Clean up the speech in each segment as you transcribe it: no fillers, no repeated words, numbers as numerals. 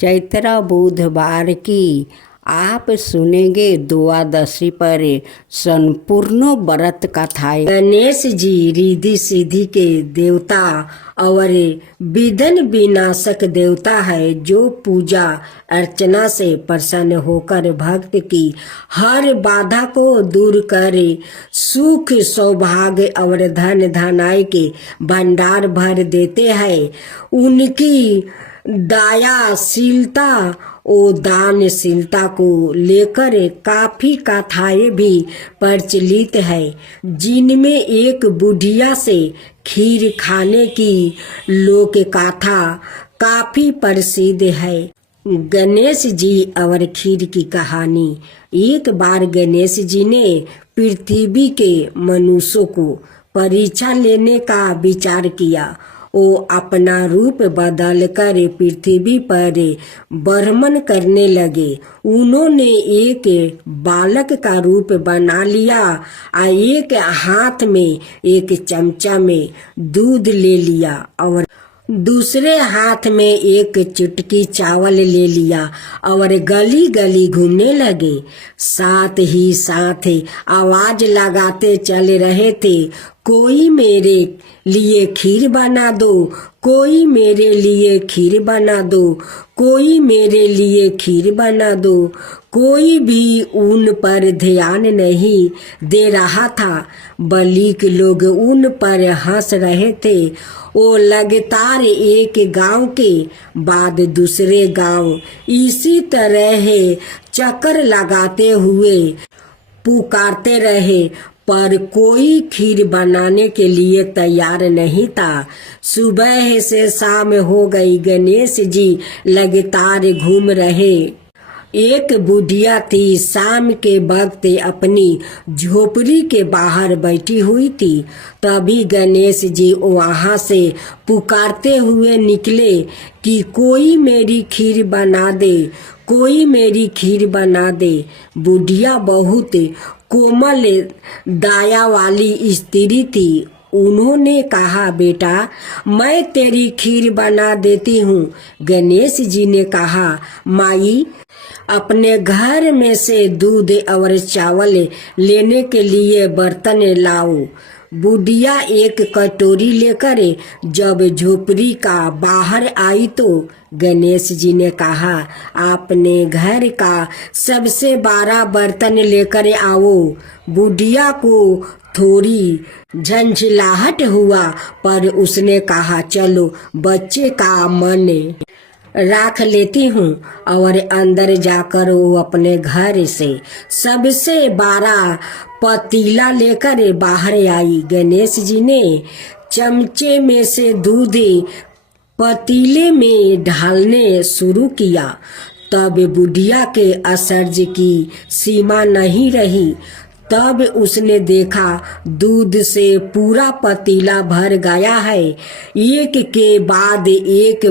चैत्र बुधवार की आप सुनेंगे द्वादशी पर संपूर्ण व्रत कथाएं। गणेश जी रिद्धि सिद्धि के देवता और विघ्न विनाशक देवता है, जो पूजा अर्चना से प्रसन्न होकर भक्त की हर बाधा को दूर करे, सुख सौभाग्य और धन धनाई के भंडार भर देते हैं। उनकी दयाशीलता और दानशीलता को लेकर काफी कथाएं भी प्रचलित है, जिनमें एक बुढ़िया से खीर खाने की लोक कथा काफी प्रसिद्ध है। गणेश जी और खीर की कहानी। एक बार गणेश जी ने पृथ्वी के मनुष्यों को परीक्षा लेने का विचार किया। वो अपना रूप बदलकर पृथ्वी पर भ्रमण करने लगे। उन्होंने एक बालक का रूप बना लिया और एक हाथ में एक चमचा में दूध ले लिया और दूसरे हाथ में एक चुटकी चावल ले लिया और गली गली घूमने लगे। साथ ही साथ आवाज लगाते चल रहे थे, कोई मेरे लिए खीर बना दो, कोई मेरे लिए खीर बना दो, कोई मेरे लिए खीर बना दो। कोई भी उन पर ध्यान नहीं दे रहा था, बल्कि लोग उन पर हंस रहे थे। वो लगातार एक गांव के बाद दूसरे गांव इसी तरह चक्कर लगाते हुए पुकारते रहे, पर कोई खीर बनाने के लिए तैयार नहीं था। सुबह से शाम हो गई, गणेश जी लगातार घूम रहे। एक बुढ़िया थी, शाम के वक्त अपनी झोपड़ी के बाहर बैठी हुई थी। तभी गणेश जी वहां से पुकारते हुए निकले कि कोई मेरी खीर बना दे, कोई मेरी खीर बना दे। बुढ़िया बहुत कोमल दया वाली स्त्री थी। उन्होंने कहा, बेटा मैं तेरी खीर बना देती हूँ। गणेश जी ने कहा, माई अपने घर में से दूध और चावल लेने के लिए बर्तन लाओ। बुढ़िया एक कटोरी लेकर जब झोपड़ी का बाहर आई तो गणेश जी ने कहा, अपने घर का सबसे बड़ा बर्तन लेकर आओ। बुढ़िया को थोड़ी झंझलाहट हुआ, पर उसने कहा, चलो बच्चे का मन राख लेती हूँ। और अंदर जाकर वो अपने घर से सबसे बड़ा पतीला लेकर बाहर आई। गणेश जी ने चमचे में से दूध पतीले में ढालने शुरू किया। तब बुढ़िया के आश्चर्य की सीमा नहीं रही। तब उसने देखा दूध से पूरा पतीला भर गया है। एक के बाद एक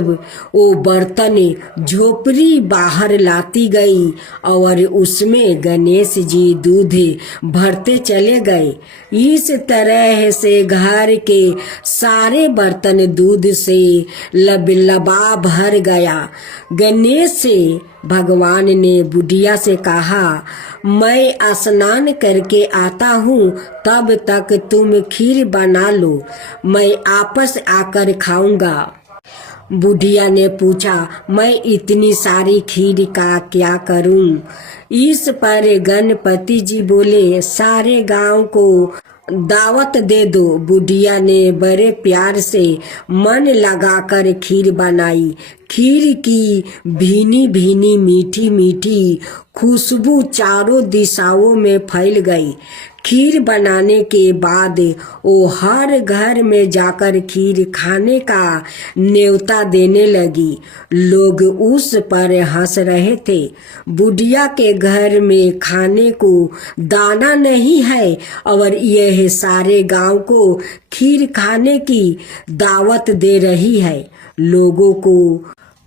वो बर्तन झोपड़ी बाहर लाती गई और उसमें गणेश जी दूध भरते चले गए। इस तरह से घर के सारे बर्तन दूध से लबालब भर गया। गणेश भगवान ने बुढ़िया से कहा, मैं स्नान करके आता हूँ, तब तक तुम खीर बना लो, मैं आपस आकर खाऊंगा। बुढ़िया ने पूछा, मैं इतनी सारी खीर का क्या करूं? इस पर गणपति जी बोले, सारे गांव को दावत दे दो। बुढ़िया ने बड़े प्यार से मन लगाकर खीर बनाई। खीर की भीनी भीनी मीठी मीठी खुशबू चारों दिशाओं में फैल गई। खीर बनाने के बाद वो हर घर में जाकर खीर खाने का न्योता देने लगी। लोग उस पर हंस रहे थे। बुढ़िया के घर में खाने को दाना नहीं है और यह सारे गांव को खीर खाने की दावत दे रही है। लोगों को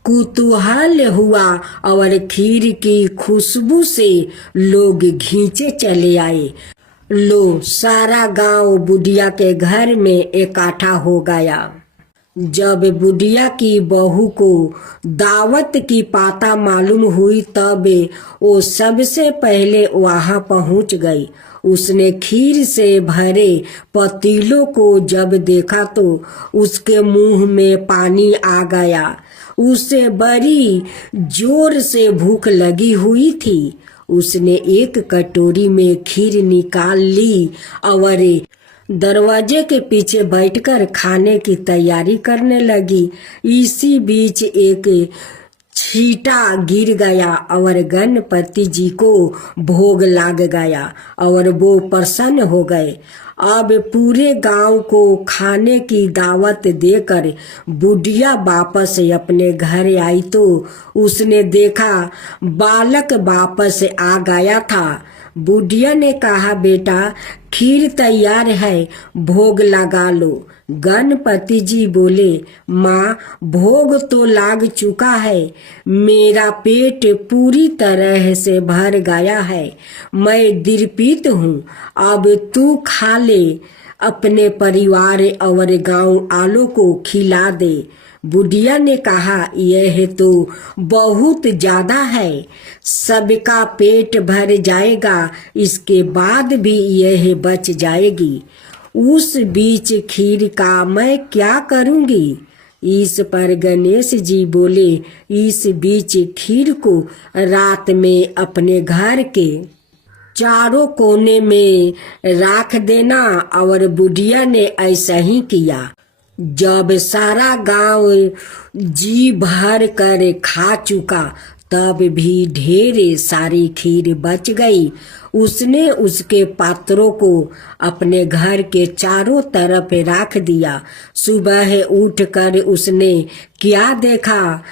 कुतूहल हुआ और खीर की खुशबू से लोग खींचे चले आए। लो सारा गांव बुढ़िया के घर में इकट्ठा हो गया। जब बुढ़िया की बहू को दावत की पाता मालूम हुई तब वो सबसे पहले वहां पहुंच गई। उसने खीर से भरे पतीलों को जब देखा तो उसके मुंह में पानी आ गया। उसे बड़ी जोर से भूख लगी हुई थी। उसने एक कटोरी में खीर निकाल ली और दरवाजे के पीछे बैठकर खाने की तैयारी करने लगी। इसी बीच एक छींटा गिर गया और गणपति जी को भोग लग गया और वो प्रसन्न हो गए। अब पूरे गांव को खाने की दावत देकर बुढ़िया वापस अपने घर आई तो उसने देखा बालक वापस आ गया था। बुढ़िया ने कहा, बेटा खीर तैयार है, भोग लगा लो। गणपति जी बोले, माँ भोग तो लाग चुका है, मेरा पेट पूरी तरह से भर गया है, मैं दिरपीत हूँ, अब तू खा ले, अपने परिवार और गांव वालों को खिला दे। बुढ़िया ने कहा, यह तो बहुत ज्यादा है, सबका पेट भर जाएगा, इसके बाद भी यह बच जाएगी। उस बीच खीर का मैं क्या करूंगी? इस पर गणेश जी बोले, इस बीच खीर को रात में अपने घर के चारों कोने में रख देना। और बुढ़िया ने ऐसा ही किया। जब सारा गांव जी भर कर खा चुका तब भी ढेर सारी खीर बच गई। उसने उसके पात्रों को अपने घर के चारों तरफ रख दिया। सुबह उठकर उसने क्या देखा,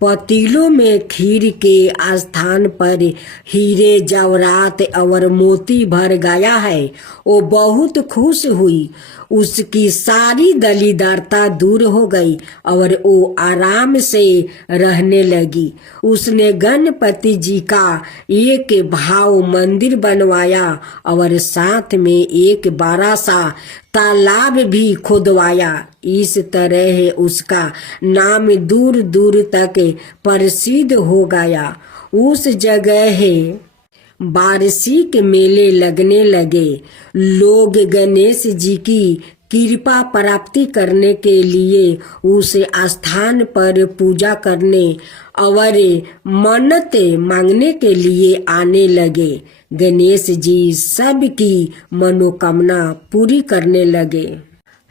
पतीलों में खीर के स्थान पर हीरे जवाहरात और मोती भर गया है। वो बहुत खुश हुई, उसकी सारी दलिदरता दूर हो गई और वो आराम से रहने लगी। उसने गणपति जी का एक भाव मंदिर बनवाया और साथ में एक बड़ा सा तालाब भी खुदवाया। इस तरह उसका नाम दूर दूर तक प्रसिद्ध हो गया। उस जगह वार्षिक मेले लगने लगे। लोग गणेश जी की कृपा प्राप्ति करने के लिए उस स्थान पर पूजा करने और मन्नत मांगने के लिए आने लगे। गणेश जी सबकी मनोकामना पूरी करने लगे।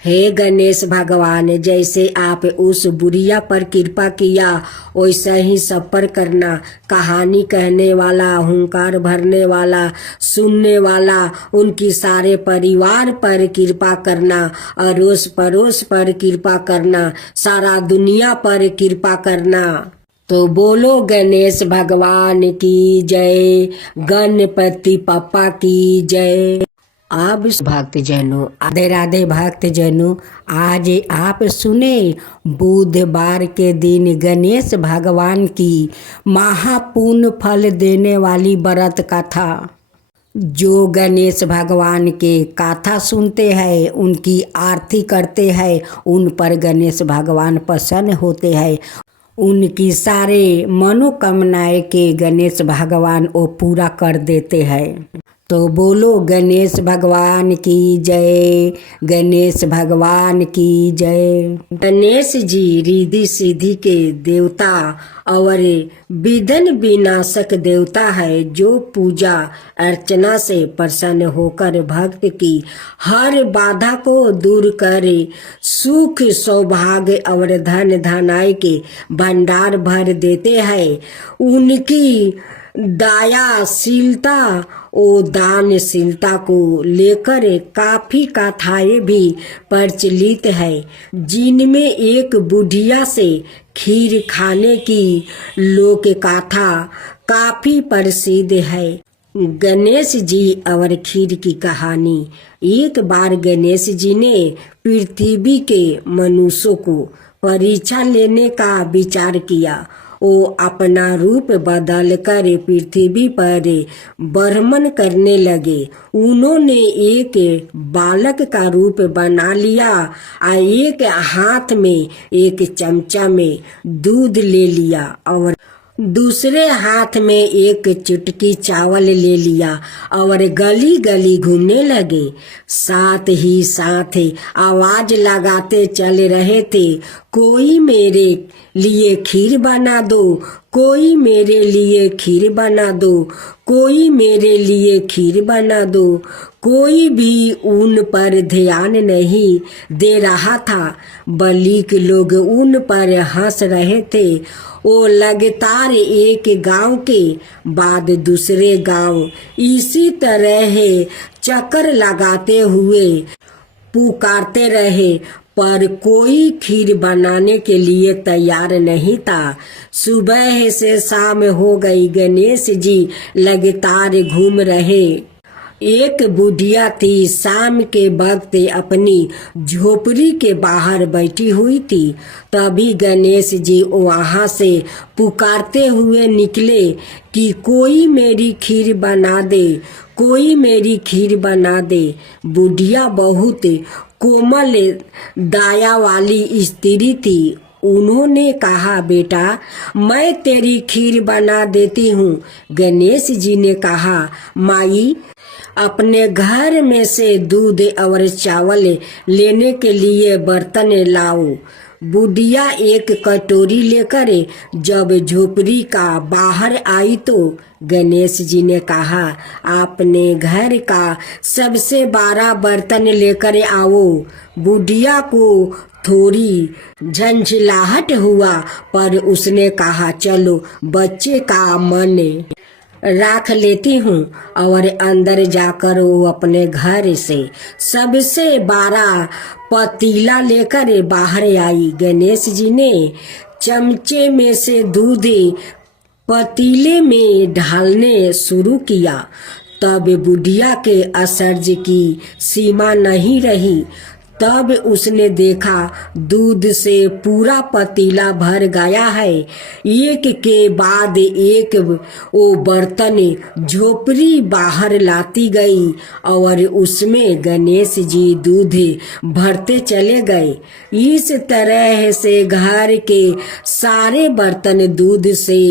हे गणेश भगवान, जैसे आप उस बुढ़िया पर कृपा किया वैसा ही सब पर करना। कहानी कहने वाला, हुंकार भरने वाला, सुनने वाला, उनकी सारे परिवार पर कृपा करना, अड़ोस पड़ोस पर कृपा करना, सारा दुनिया पर कृपा करना। तो बोलो गणेश भगवान की जय, गणपति पापा की जय। अब भक्तजनों, राधे राधे भक्तजनों, आज आप सुने बुधवार के दिन गणेश भगवान की महापुण्य फल देने वाली व्रत कथा। जो गणेश भगवान के कथा सुनते हैं, उनकी आरती करते हैं, उन पर गणेश भगवान प्रसन्न होते हैं। उनकी सारे मनोकामनाएं के गणेश भगवान वो पूरा कर देते हैं। तो बोलो गणेश भगवान की जय, गणेश भगवान की जय। गणेश जी रिद्धि सिद्धि के देवता और विघ्न विनाशक देवता है, जो पूजा अर्चना से प्रसन्न होकर भक्त की हर बाधा को दूर करे, सुख सौभाग्य और धन धनाई के भंडार भर देते हैं। उनकी दयाशीलता और दानशीलता को लेकर काफी कथाएं भी प्रचलित है, जिनमें एक बुढ़िया से खीर खाने की लोक कथा काफी प्रसिद्ध है। गणेश जी और खीर की कहानी। एक बार गणेश जी ने पृथ्वी के मनुष्यों को परीक्षा लेने का विचार किया। वो अपना रूप बदलकर पृथ्वी पर भ्रमण करने लगे। उन्होंने एक बालक का रूप बना लिया और एक हाथ में एक चमचा में दूध ले लिया और दूसरे हाथ में एक चुटकी चावल ले लिया और गली गली घूमने लगे। साथ ही साथ आवाज लगाते चल रहे थे, कोई मेरे लिए खीर बना दो, कोई मेरे लिए खीर बना दो, कोई मेरे लिए खीर बना दो। कोई भी उन पर ध्यान नहीं दे रहा था, बल्कि लोग उन पर हंस रहे थे। वो लगातार एक गांव के बाद दूसरे गांव इसी तरह चक्कर लगाते हुए पुकारते रहे, पर कोई खीर बनाने के लिए तैयार नहीं था। सुबह से शाम हो गई, गणेश जी लगातार घूम रहे। एक बुढ़िया थी, शाम के वक्त अपनी झोपड़ी के बाहर बैठी हुई थी। तभी गणेश जी वहां से पुकारते हुए निकले कि कोई मेरी खीर बना दे, कोई मेरी खीर बना दे। बुढ़िया बहुत कोमल दया वाली स्त्री थी। उन्होंने कहा, बेटा मैं तेरी खीर बना देती हूँ। गणेश जी ने कहा, माई अपने घर में से दूध और चावल लेने के लिए बर्तन लाओ। बुढ़िया एक कटोरी लेकर जब झोपड़ी का बाहर आई तो गणेश जी ने कहा, अपने घर का सबसे बड़ा बर्तन लेकर आओ। बुढ़िया को थोड़ी झंझलाहट हुआ, पर उसने कहा, चलो बच्चे का मन राख लेती हूँ। और अंदर जाकर वो अपने घर से सबसे बड़ा पतीला लेकर बाहर आई। गणेश जी ने चमचे में से दूध पतीले में ढालने शुरू किया। तब बुढ़िया के आश्चर्य की सीमा नहीं रही। तब उसने देखा दूध से पूरा पतीला भर गया है। एक के बाद एक वो बर्तन झोपड़ी बाहर लाती गई और उसमें गणेश जी दूध भरते चले गए। इस तरह से घर के सारे बर्तन दूध से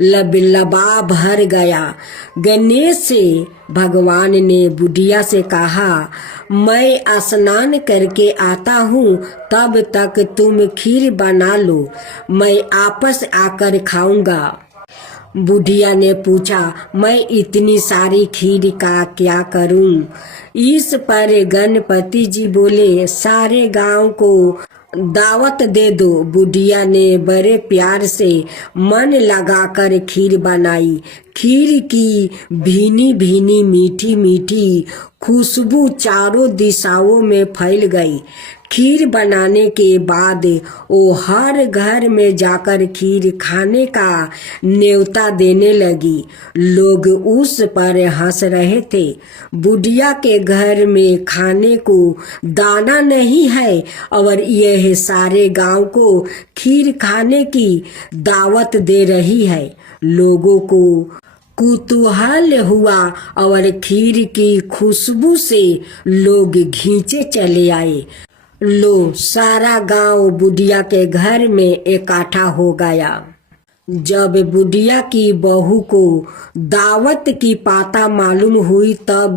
लबलबा भर गया। गणेश भगवान ने बुढ़िया से कहा, मैं स्नान करके आता हूँ, तब तक तुम खीर बना लो, मैं आपस आकर खाऊंगा। बुढ़िया ने पूछा, मैं इतनी सारी खीर का क्या करूं? इस पर गणपति जी बोले, सारे गांव को दावत दे दो। बुढ़िया ने बड़े प्यार से मन लगाकर खीर बनाई। खीर की भीनी भीनी मीठी मीठी खुशबू चारों दिशाओं में फैल गई। खीर बनाने के बाद वो हर घर में जाकर खीर खाने का न्योता देने लगी। लोग उस पर हंस रहे थे। बुढ़िया के घर में खाने को दाना नहीं है और यह सारे गांव को खीर खाने की दावत दे रही है। लोगों को कुतूहल हुआ और खीर की खुशबू से लोग खींचे चले आए। लो, सारा गांव बुढ़िया के घर में इकट्ठा हो गया। जब बुढ़िया की बहू को दावत की पाता मालूम हुई तब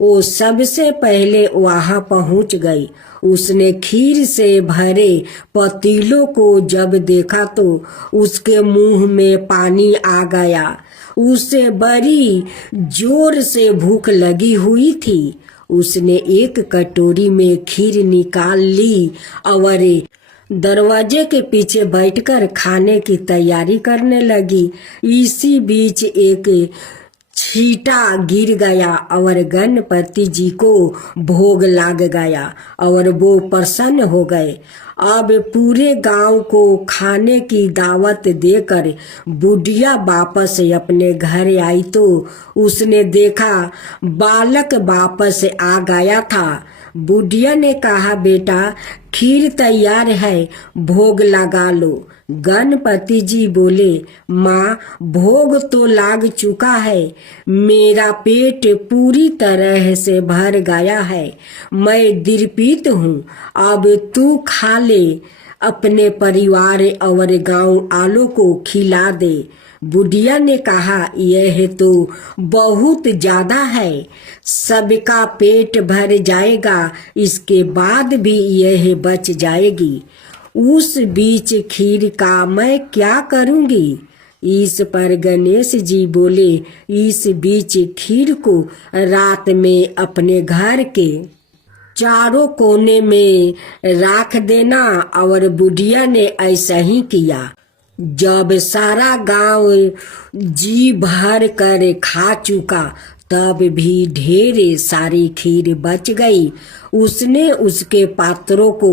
वो सबसे पहले वहां पहुंच गई। उसने खीर से भरे पतीलों को जब देखा तो उसके मुंह में पानी आ गया। उसे बड़ी जोर से भूख लगी हुई थी। उसने एक कटोरी में खीर निकाल ली और दरवाजे के पीछे बैठकर खाने की तैयारी करने लगी। इसी बीच एक छींटा गिर गया और गणपति जी को भोग लग गया और वो प्रसन्न हो गए। अब पूरे गांव को खाने की दावत देकर बुढ़िया वापस अपने घर आई तो उसने देखा बालक वापस आ गया था। बुढ़िया ने कहा, बेटा खीर तैयार है, भोग लगा लो। गणपति जी बोले, माँ भोग तो लाग चुका है, मेरा पेट पूरी तरह से भर गया है, मैं दिरपीत हूँ, अब तू खा ले, अपने परिवार और गांव वालों को खिला दे। बुढ़िया ने कहा, यह तो बहुत ज्यादा है, सबका पेट भर जाएगा, इसके बाद भी यह बच जाएगी, उस बीच खीर का मैं क्या करूंगी। इस पर गणेश जी बोले, इस बीच खीर को रात में अपने घर के चारों कोने में रख देना। और बुढ़िया ने ऐसा ही किया। जब सारा गांव जी भर कर खा चुका, तब भी ढेर सारी खीर बच गई। उसने उसके पात्रों को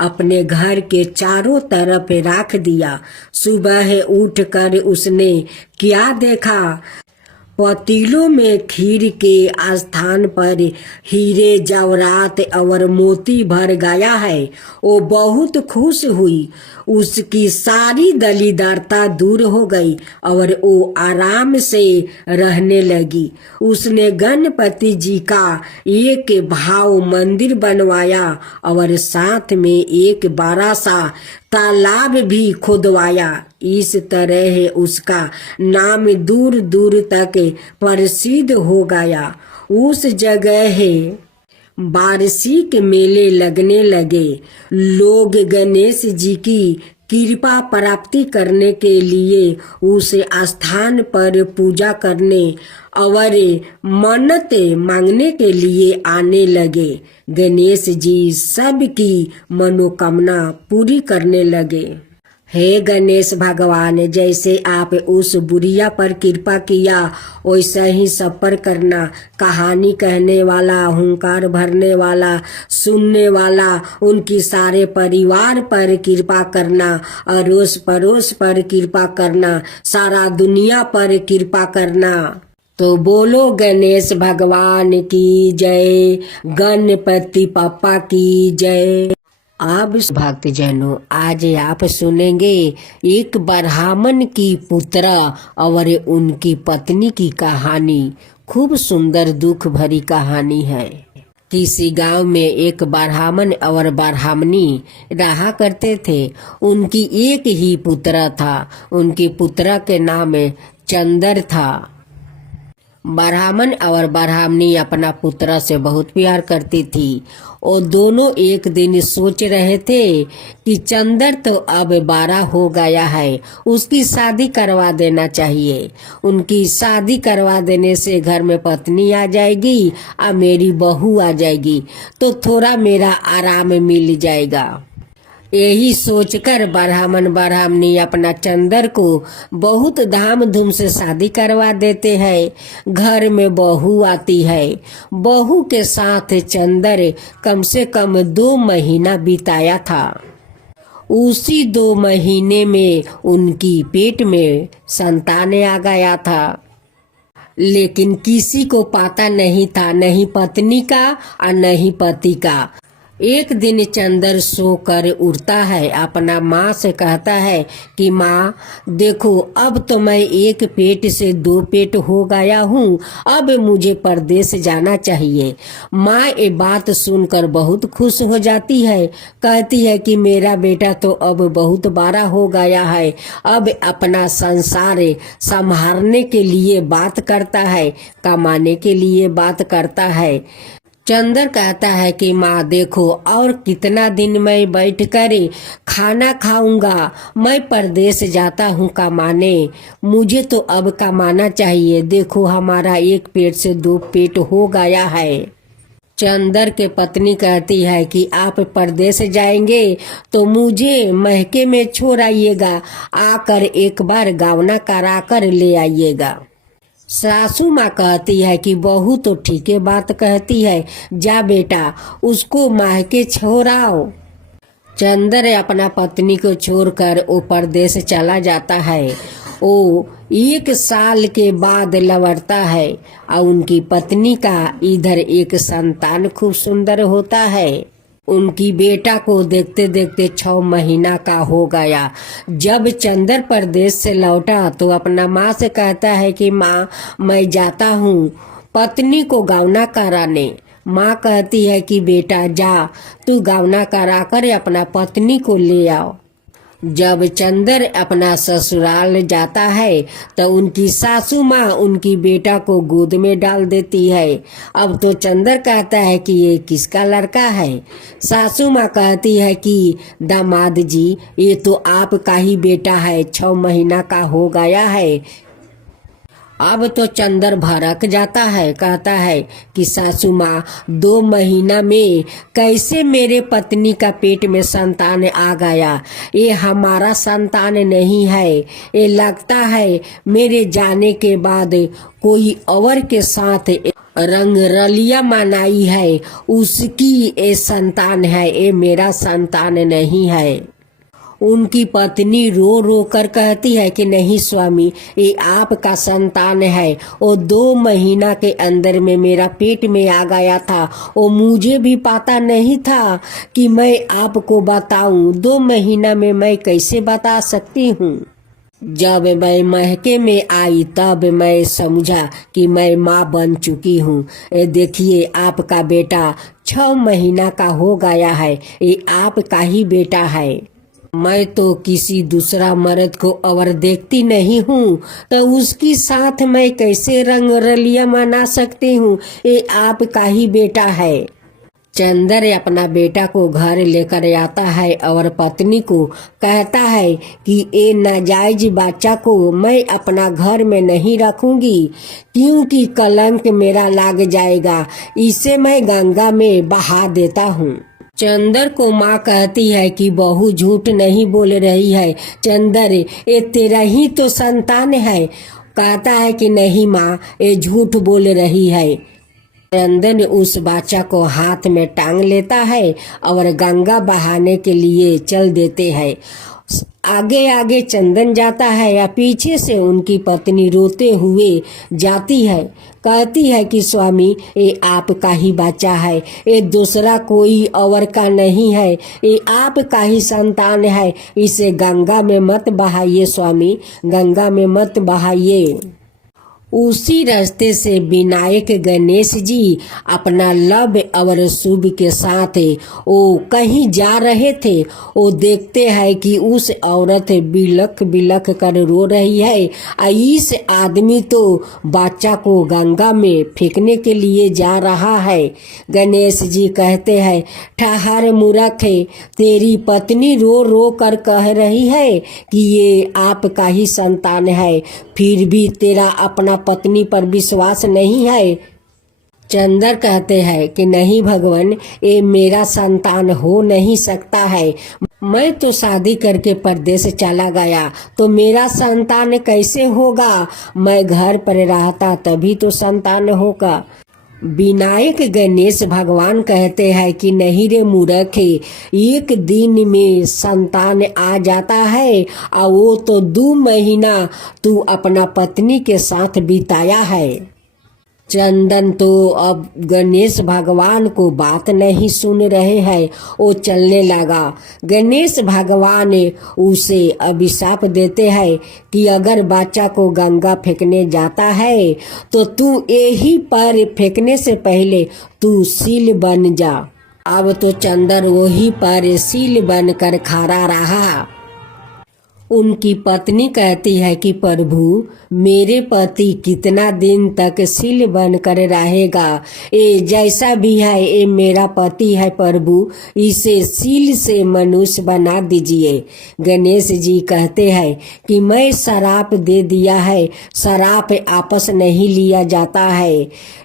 अपने घर के चारों तरफ रख दिया। सुबह उठकर उसने क्या देखा, पतीलों में खीर के स्थान पर हीरे जवाहरात और मोती भर गया है। वो बहुत खुश हुई, उसकी सारी दलीदरता दूर हो गई और वो आराम से रहने लगी। उसने गणपति जी का एक भाव मंदिर बनवाया और साथ में एक बड़ा सा तालाब भी खुदवाया। इस तरह उसका नाम दूर दूर तक प्रसिद्ध हो गया। उस जगह वार्षिक मेले लगने लगे। लोग गणेश जी की कृपा प्राप्ति करने के लिए उस स्थान पर पूजा करने और मन्नत मांगने के लिए आने लगे। गणेश जी सबकी मनोकामना पूरी करने लगे। हे गणेश भगवान, जैसे आप उस बुढ़िया पर कृपा किया, वैसा ही सब पर करना। कहानी कहने वाला, हुंकार भरने वाला, सुनने वाला, उनकी सारे परिवार पर कृपा करना, अड़ोस पड़ोस पर कृपा करना, सारा दुनिया पर कृपा करना। तो बोलो गणेश भगवान की जय, गणपति पापा की जय। अब भक्तजनों, आज आप सुनेंगे एक ब्राह्मण की पुत्रा और उनकी पत्नी की कहानी। खूब सुंदर दुख भरी कहानी है। किसी गांव में एक ब्राह्मण और ब्राह्मणी रहा करते थे। उनकी एक ही पुत्रा था। उनकी पुत्रा के नाम चंदर था। ब्राह्मण और ब्राह्मणी अपना पुत्रा से बहुत प्यार करती थी। और दोनों एक दिन सोच रहे थे कि चंदर तो अब 12 हो गया है, उसकी शादी करवा देना चाहिए। उनकी शादी करवा देने से घर में पत्नी आ जाएगी और मेरी बहू आ जाएगी, तो थोड़ा मेरा आराम मिल जाएगा। यही सोचकर ब्राह्मण ब्राह्मणी अपना चंदर को बहुत धामधूम से शादी करवा देते हैं। घर में बहू आती है। बहू के साथ चंदर कम से कम 2 महीना बिताया था। उसी 2 महीने में उनकी पेट में संतान आ गया था। लेकिन किसी को पता नहीं था, नहीं पत्नी का और नहीं पति का। एक दिन चंदर सोकर उठता है, अपना माँ से कहता है कि माँ देखो, अब तो मैं एक पेट से 2 पेट हो गया हूँ, अब मुझे परदेश जाना चाहिए। माँ ये बात सुनकर बहुत खुश हो जाती है। कहती है कि मेरा बेटा तो अब बहुत बड़ा हो गया है, अब अपना संसार संभालने के लिए बात करता है, कमाने के लिए बात करता है। चंदर कहता है कि माँ देखो, और कितना दिन मैं बैठकर खाना खाऊंगा, मैं परदेश जाता हूँ कमाने, मुझे तो अब कमाना चाहिए। देखो हमारा एक पेट से 2 पेट हो गया है। चंदर के पत्नी कहती है कि आप परदेश जाएंगे तो मुझे महके में छोड़ आइएगा, आकर एक बार गावना करा कर ले आइएगा। सासू माँ कहती है कि बहू तो ठीक है बात कहती है, जा बेटा उसको मायके छोड़ाओ। चंदर अपना पत्नी को छोड़कर वो परदेश चला जाता है। वो 1 साल के बाद लौटता है और उनकी पत्नी का इधर एक संतान खूब सुंदर होता है। उनकी बेटा को देखते देखते 6 महीना का हो गया। जब चंद्र प्रदेश से लौटा तो अपना माँ से कहता है कि माँ मैं जाता हूँ पत्नी को गावना कराने। माँ कहती है कि बेटा जा तू गावना करा कर अपना पत्नी को ले आओ। जब चंद्र अपना ससुराल जाता है तो उनकी सासू माँ उनकी बेटा को गोद में डाल देती है। अब तो चंद्र कहता है कि ये किसका लड़का है। सासू माँ कहती है कि दामाद जी ये तो आपका ही बेटा है, 6 महीना का हो गया है। अब तो चंद्र भड़क जाता है, कहता है कि सासू माँ 2 महीना में कैसे मेरे पत्नी का पेट में संतान आ गया। ये हमारा संतान नहीं है, ये लगता है मेरे जाने के बाद कोई और के साथ रंग रलिया मनाई है, उसकी ये संतान है, ये मेरा संतान नहीं है। उनकी पत्नी रो रो कर कहती है कि नहीं स्वामी ये आपका संतान है, वो 2 महीना के अंदर में मेरा पेट में आ गया था, वो मुझे भी पता नहीं था कि मैं आपको बताऊं। 2 महीना में मैं कैसे बता सकती हूँ। जब मैं महके में आई तब मैं समझा कि मैं माँ बन चुकी हूँ। ये देखिए आपका बेटा 6 महीना का हो गया है, ये आपका ही बेटा है। मैं तो किसी दूसरा मर्द को और देखती नहीं हूँ, तो उसकी साथ मैं कैसे रंग रलिया मना सकती हूँ। ये आपका ही बेटा है। चंद्र अपना बेटा को घर लेकर आता है और पत्नी को कहता है कि ये नाजायज बच्चा को मैं अपना घर में नहीं रखूंगी, क्योंकि कलंक मेरा लग जाएगा, इसे मैं गंगा में बहा देता हूँ। चंद्र को माँ कहती है कि बहू झूठ नहीं बोल रही है, चंद्र ये तेरा ही तो संतान है। कहता है कि नहीं माँ ये झूठ बोल रही है। चंदन उस बच्चा को हाथ में टांग लेता है और गंगा बहाने के लिए चल देते हैं। आगे आगे चंदन जाता है या पीछे से उनकी पत्नी रोते हुए जाती है, कहती है कि स्वामी ये आपका ही बच्चा है, ये दूसरा कोई और का नहीं है, ये आपका ही संतान है, इसे गंगा में मत बहाइए स्वामी, गंगा में मत बहाइए। उसी रास्ते से विनायक गणेश जी अपना लव और शुभ के साथ वो कहीं जा रहे थे। वो देखते हैं कि उस औरत बिलख बिलख कर रो रही है और इस आदमी तो बच्चा को गंगा में फेंकने के लिए जा रहा है। गणेश जी कहते हैं ठहर मूर्ख, तेरी पत्नी रो रो कर कह रही है कि ये आपका ही संतान है, फिर भी तेरा अपना पत्नी पर विश्वास नहीं है। चंद्र कहते हैं कि नहीं भगवान ये मेरा संतान हो नहीं सकता है, मैं तो शादी करके परदेश चला गया तो मेरा संतान कैसे होगा, मैं घर पर रहता तभी तो संतान होगा। विनायक गणेश भगवान कहते हैं कि नहीं रे मूर्ख, एक दिन में संतान आ जाता है और वो तो 2 महीना तू अपना पत्नी के साथ बिताया है। चंदन तो अब गणेश भगवान को बात नहीं सुन रहे हैं, वो चलने लगा। गणेश भगवान उसे अभिशाप देते हैं कि अगर बच्चा को गंगा फेंकने जाता है तो तू यही पर फेंकने से पहले तू सील बन जा। अब तो चंदन वही पर सील बनकर खड़ा रहा। उनकी पत्नी कहती है कि प्रभु मेरे पति कितना दिन तक सील बनकर रहेगा, ये जैसा भी है ये मेरा पति है प्रभु, इसे सील से मनुष्य बना दीजिए। गणेश जी कहते हैं कि मैं शराप दे दिया है, शराप आपस नहीं लिया जाता है।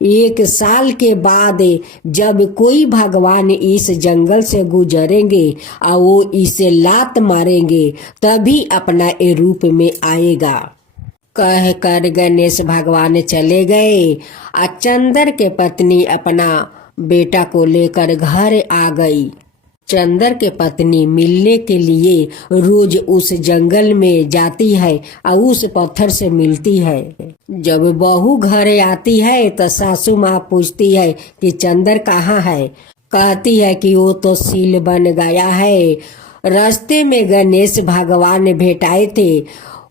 1 साल के बाद जब कोई भगवान इस जंगल से गुजरेंगे और वो इसे लात मारेंगे तभी अपना ए रूप में आएगा। कह कर गणेश भगवान चले गए। चंद्र के पत्नी अपना बेटा को लेकर घर आ गई। चंदर के पत्नी मिलने के लिए रोज उस जंगल में जाती है और उस पत्थर से मिलती है। जब बहू घर आती है तो सासू माँ पूछती है कि चंदर कहाँ है। कहती है कि वो तो सील बन गया है। रास्ते में गणेश भगवान भेटाए थे।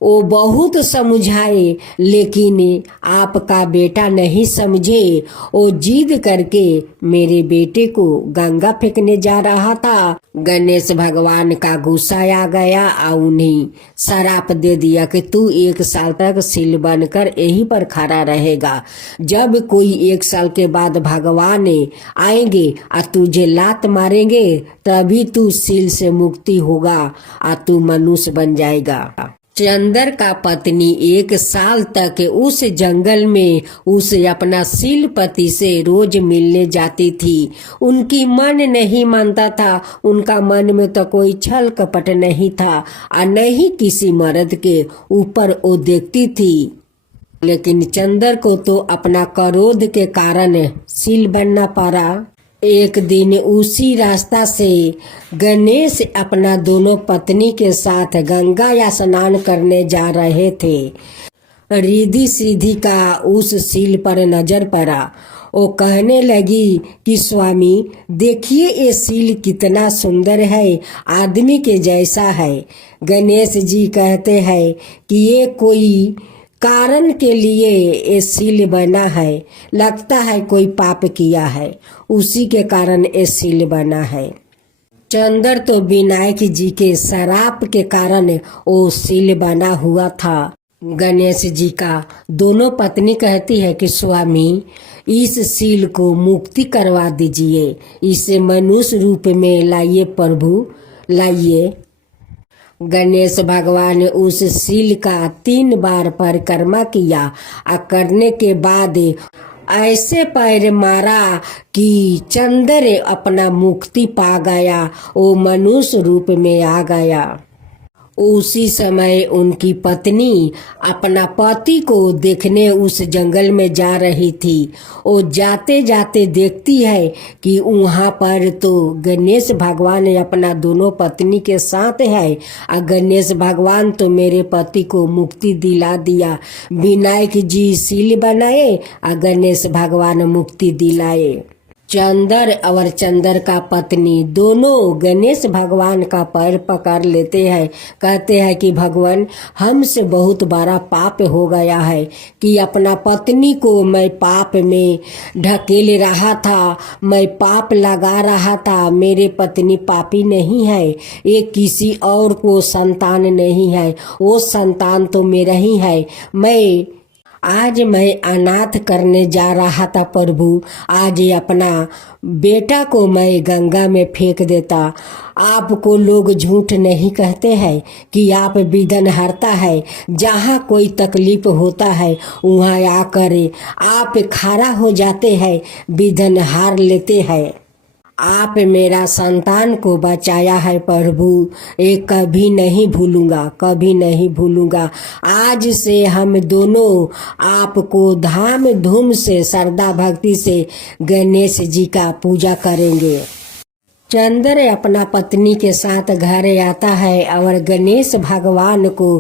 वो बहुत समझाए लेकिन आपका बेटा नहीं समझे। वो जिद करके मेरे बेटे को गंगा फेंकने जा रहा था। गणेश भगवान का गुस्सा आ गया और उन्हें श्राप दे दिया कि तू 1 साल तक सील बनकर यहीं पर खड़ा रहेगा। जब कोई 1 साल के बाद भगवान आएंगे और तुझे लात मारेंगे तभी तू सील से मुक्ति होगा और तू मनुष्य बन जाएगा। चंदर का पत्नी 1 साल तक उस जंगल में उस अपना सील पति से रोज मिलने जाती थी। उनकी मन नहीं मानता था। उनका मन में तो कोई छल कपट नहीं था और नहीं किसी मर्द के ऊपर वो देखती थी। लेकिन चंदर को तो अपना क्रोध के कारण सील बनना पड़ा। एक दिन उसी रास्ता से गणेश अपना दोनों पत्नी के साथ गंगा या स्नान करने जा रहे थे। रिद्धि सिद्धि का उस सील पर नजर पड़ा। वो कहने लगी कि स्वामी देखिए ये सील कितना सुंदर है, आदमी के जैसा है। गणेश जी कहते हैं कि ये कोई कारण के लिए ये सील बना है, लगता है कोई पाप किया है, उसी के कारण ये सील बना है। चंदर तो विनायक जी के श्राप के कारण वो सील बना हुआ था। गणेश जी का दोनों पत्नी कहती है कि स्वामी इस सील को मुक्ति करवा दीजिए, इसे मनुष्य रूप में लाइए प्रभु, लाइए। गणेश भगवान ने उस सील का 3 बार परिक्रमा किया और करने के बाद ऐसे पैर मारा कि चंदर अपना मुक्ति पा गया, वो मनुष्य रूप में आ गया। उसी समय उनकी पत्नी अपना पति को देखने उस जंगल में जा रही थी। वो जाते जाते देखती है कि वहाँ पर तो गणेश भगवान अपना दोनों पत्नी के साथ है और गणेश भगवान तो मेरे पति को मुक्ति दिला दिया। विनायक जी सील बनाए और गणेश भगवान मुक्ति दिलाए। चंदर और चंदर का पत्नी दोनों गणेश भगवान का पैर पकड़ लेते हैं। कहते हैं कि भगवान हमसे बहुत बड़ा पाप हो गया है कि अपना पत्नी को मैं पाप में ढकेल रहा था, मैं पाप लगा रहा था। मेरे पत्नी पापी नहीं है, ये किसी और को संतान नहीं है, वो संतान तो मेरा ही है। आज मैं अनाथ करने जा रहा था प्रभु, आज अपना बेटा को मैं गंगा में फेंक देता। आपको लोग झूठ नहीं कहते हैं कि आप विघ्न हरता है। जहाँ कोई तकलीफ होता है वहाँ आकर आप खड़ा हो जाते हैं, विघ्न हार लेते हैं। आप मेरा संतान को बचाया है प्रभु, ये कभी नहीं भूलूंगा, कभी नहीं भूलूंगा। आज से हम दोनों आपको धाम धूम से श्रद्धा भक्ति से गणेश जी का पूजा करेंगे। चंदर अपना पत्नी के साथ घर आता है और गणेश भगवान को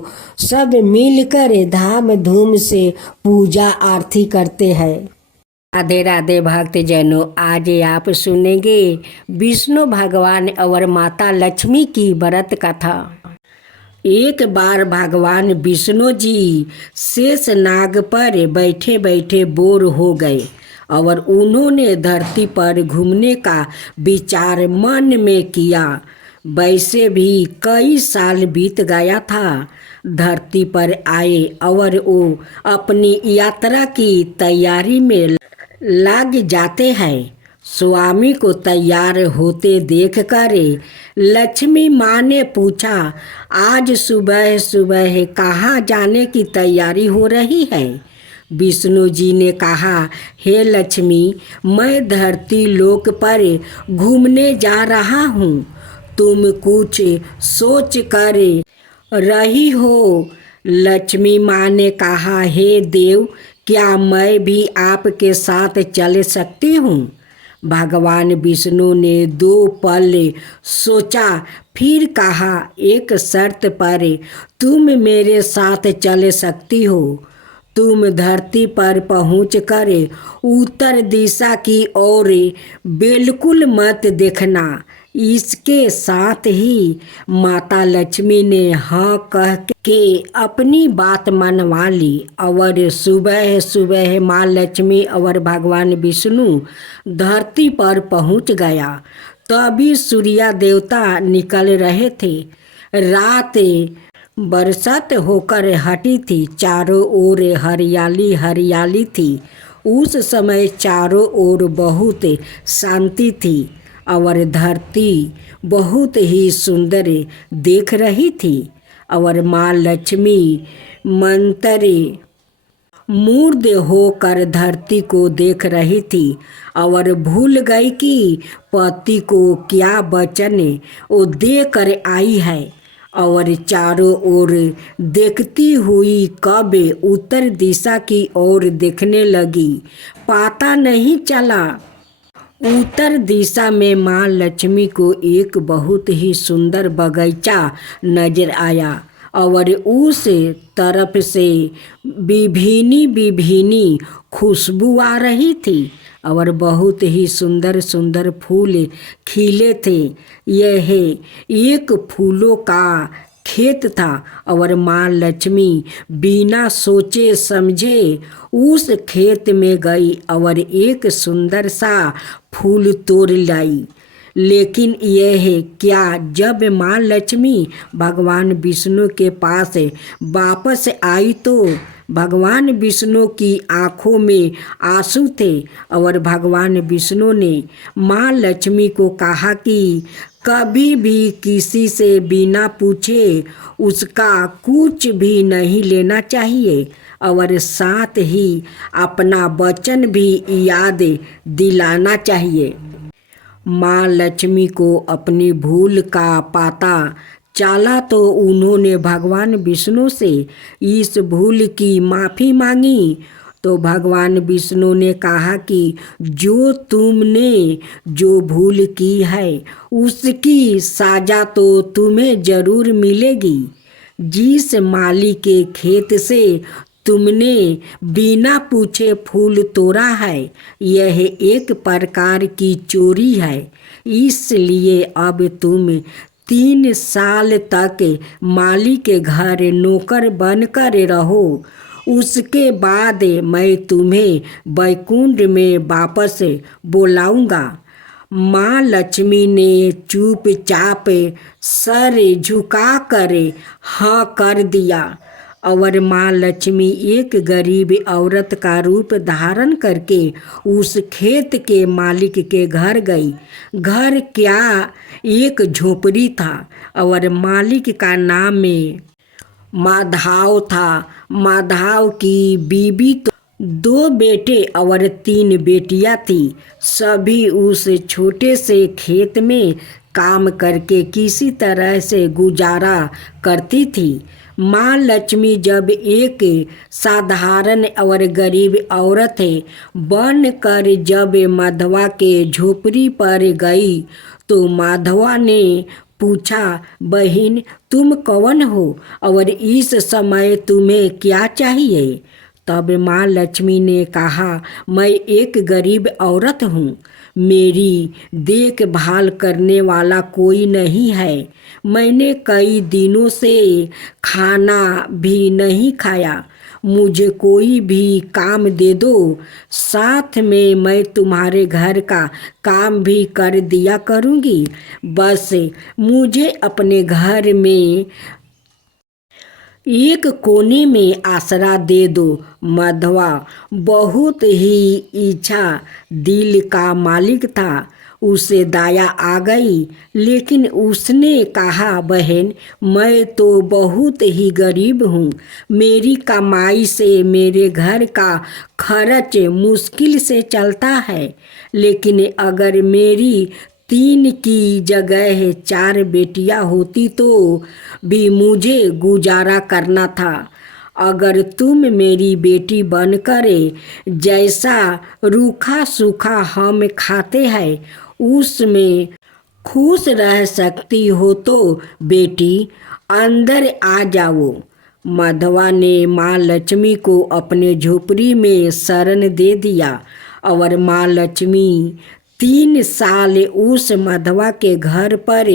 सब मिलकर धाम धूम से पूजा आरती करते हैं। राधे राधे भक्त जनों, आज आप सुनेंगे विष्णु भगवान और माता लक्ष्मी की व्रत कथा। एक बार भगवान विष्णु जी शेष नाग पर बैठे बैठे बोर हो गए और उन्होंने धरती पर घूमने का विचार मन में किया। वैसे भी कई साल बीत गया था। धरती पर आए और वो अपनी यात्रा की तैयारी में लग जाते हैं। स्वामी को तैयार होते देखकर लक्ष्मी माँ ने पूछा, आज सुबह सुबह कहाँ जाने की तैयारी हो रही है? विष्णु जी ने कहा, हे लक्ष्मी, मैं धरती लोक पर घूमने जा रहा हूँ। तुम कुछ सोच कर रही हो? लक्ष्मी माँ ने कहा, हे देव, क्या मैं भी आपके साथ चल सकती हूँ? भगवान विष्णु ने 2 पल सोचा, फिर कहा, एक शर्त पर तुम मेरे साथ चल सकती हो। तुम धरती पर पहुंचकर उत्तर दिशा की ओर बिल्कुल मत देखना। इसके साथ ही माता लक्ष्मी ने हाँ कह के अपनी बात मनवा ली और सुबह सुबह माँ लक्ष्मी और भगवान विष्णु धरती पर पहुंच गया। तभी सूर्य देवता निकल रहे थे। रात बरसात होकर हटी थी, चारों ओर हरियाली हरियाली थी। उस समय चारों ओर बहुत शांति थी और धरती बहुत ही सुंदर देख रही थी और माँ लक्ष्मी मंत्र मूर्ध होकर धरती को देख रही थी और भूल गई कि पति को क्या वचन वो देकर आई है और चारों ओर देखती हुई कब उत्तर दिशा की ओर देखने लगी, पता नहीं चला। उत्तर दिशा में माँ लक्ष्मी को एक बहुत ही सुंदर बगीचा नजर आया और उस तरफ से विभिन्न विभिन्न खुशबू आ रही थी और बहुत ही सुंदर सुंदर फूल खिले थे। यह एक फूलों का खेत था और माँ लक्ष्मी बिना सोचे समझे उस खेत में गई और एक सुंदर सा फूल तोड़ लाई। लेकिन यह क्या, जब माँ लक्ष्मी भगवान विष्णु के पास वापस आई तो भगवान विष्णु की आँखों में आंसू थे और भगवान विष्णु ने माँ लक्ष्मी को कहा कि कभी भी किसी से बिना पूछे उसका कुछ भी नहीं लेना चाहिए और साथ ही अपना वचन भी याद दिलाना चाहिए। माँ लक्ष्मी को अपनी भूल का पता चला तो उन्होंने भगवान विष्णु से इस भूल की माफ़ी मांगी। तो भगवान विष्णु ने कहा कि जो तुमने जो भूल की है उसकी सजा तो तुम्हें ज़रूर मिलेगी। जिस माली के खेत से तुमने बिना पूछे फूल तोड़ा है यह एक प्रकार की चोरी है, इसलिए अब तुम 3 साल तक माली के घर नौकर बनकर रहो। उसके बाद मैं तुम्हें वैकुंठ में वापस बुलाऊंगा। माँ लक्ष्मी ने चुपचाप सर झुकाकर हाँ कर दिया और माँ लक्ष्मी एक गरीब औरत का रूप धारण करके उस खेत के मालिक के घर गई। घर क्या, एक झोपड़ी था और मालिक का नाम माधव था। माधव की बीबी तो 2 बेटे और 3 बेटियां थी। सभी उस छोटे से खेत में काम करके किसी तरह से गुजारा करती थी। माँ लक्ष्मी जब एक साधारण और गरीब औरत बनकर जब माधवा के झोपड़ी पर गई तो माधवा ने पूछा, बहन तुम कौन हो और इस समय तुम्हें क्या चाहिए? तब माँ लक्ष्मी ने कहा, मैं एक गरीब औरत हूँ, मेरी देखभाल करने वाला कोई नहीं है। मैंने कई दिनों से खाना भी नहीं खाया, मुझे कोई भी काम दे दो, साथ में मैं तुम्हारे घर का काम भी कर दिया करूँगी। बस मुझे अपने घर में एक कोने में आसरा दे दो। माधवा बहुत ही इच्छा दिल का मालिक था, उसे दया आ गई, लेकिन उसने कहा, बहन मैं तो बहुत ही गरीब हूँ, मेरी कमाई से मेरे घर का खर्च मुश्किल से चलता है, लेकिन अगर मेरी 3 की जगह 4 बेटियां होती तो भी मुझे गुजारा करना था। अगर तुम मेरी बेटी बनकर जैसा रूखा सूखा हम खाते हैं उसमें खुश रह सकती हो तो बेटी अंदर आ जाओ। माधवा ने माँ लक्ष्मी को अपने झोपड़ी में शरण दे दिया और माँ लक्ष्मी 3 साल उस माधवा के घर पर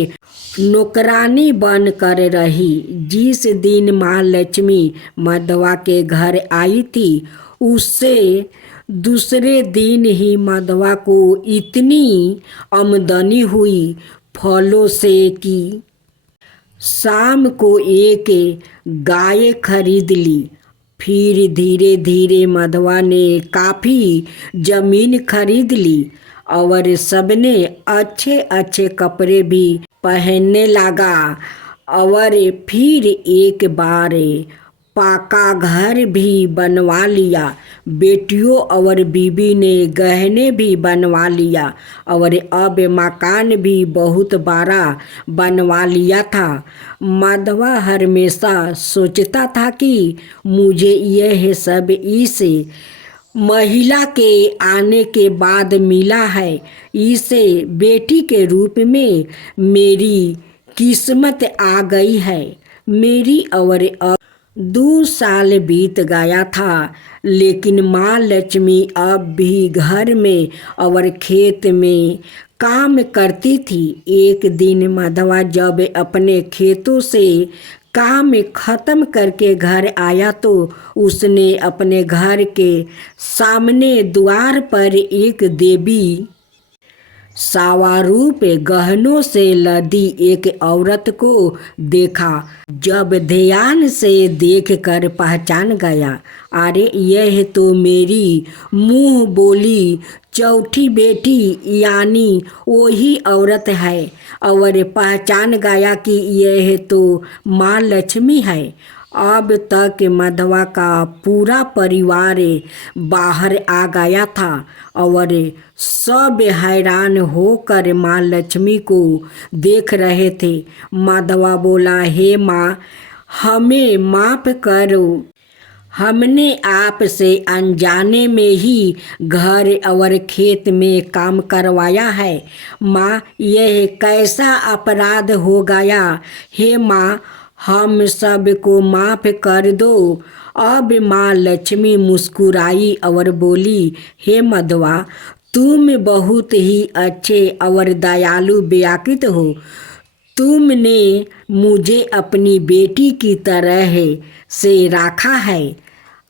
नौकरानी बनकर रही। जिस दिन माँ लक्ष्मी माधवा के घर आई थी उससे दूसरे दिन ही माधवा को इतनी आमदनी हुई फलों से कि शाम को एक गाय खरीद ली। फिर धीरे धीरे माधवा ने काफ़ी जमीन खरीद ली और सबने अच्छे अच्छे कपड़े भी पहनने लगा और फिर एक बार पक्का घर भी बनवा लिया। बेटियों और बीबी ने गहने भी बनवा लिया और अब मकान भी बहुत बड़ा बनवा लिया था। माधवा हमेशा सोचता था कि मुझे यह सब इस महिला के आने के बाद मिला है। इसे बेटी के रूप में मेरी किस्मत आ गई है। मेरी और अब 2 साल बीत गया था लेकिन माँ लक्ष्मी अब भी घर में और खेत में काम करती थी। एक दिन माधवा जब अपने खेतों से काम खत्म करके घर आया तो उसने अपने घर के सामने द्वार पर एक देवी सावारूप गहनों से लदी एक औरत को देखा। जब ध्यान से देखकर पहचान गया, अरे यह तो मेरी मुंह बोली चौथी बेटी यानी वही औरत है और पहचान गया कि यह तो माँ लक्ष्मी है। अब तक माधवा का पूरा परिवार बाहर आ गया था और सब हैरान होकर माँ लक्ष्मी को देख रहे थे। माधवा बोला, हे माँ, हमें माफ़ करो, हमने आपसे अनजाने में ही घर और खेत में काम करवाया है। माँ, यह कैसा अपराध हो गया? हे माँ, हम सब को माफ़ कर दो। अब माँ लक्ष्मी मुस्कुराई और बोली, हे माधवा, तुम बहुत ही अच्छे और दयालु व्यक्ति हो। तुमने मुझे अपनी बेटी की तरह से रखा है।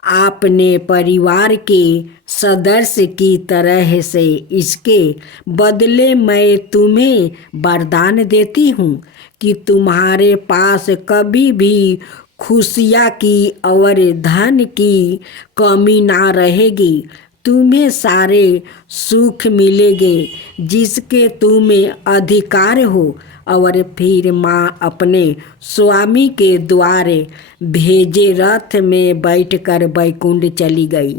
आपने परिवार के सदस्य की तरह से, इसके बदले मैं तुम्हें वरदान देती हूँ कि तुम्हारे पास कभी भी खुशियाँ की और धन की कमी ना रहेगी। तुम्हें सारे सुख मिलेंगे जिसके तुम्हें अधिकार हो। और फिर माँ अपने स्वामी के द्वारे भेजे रथ में बैठकर बैकुंठ चली गई।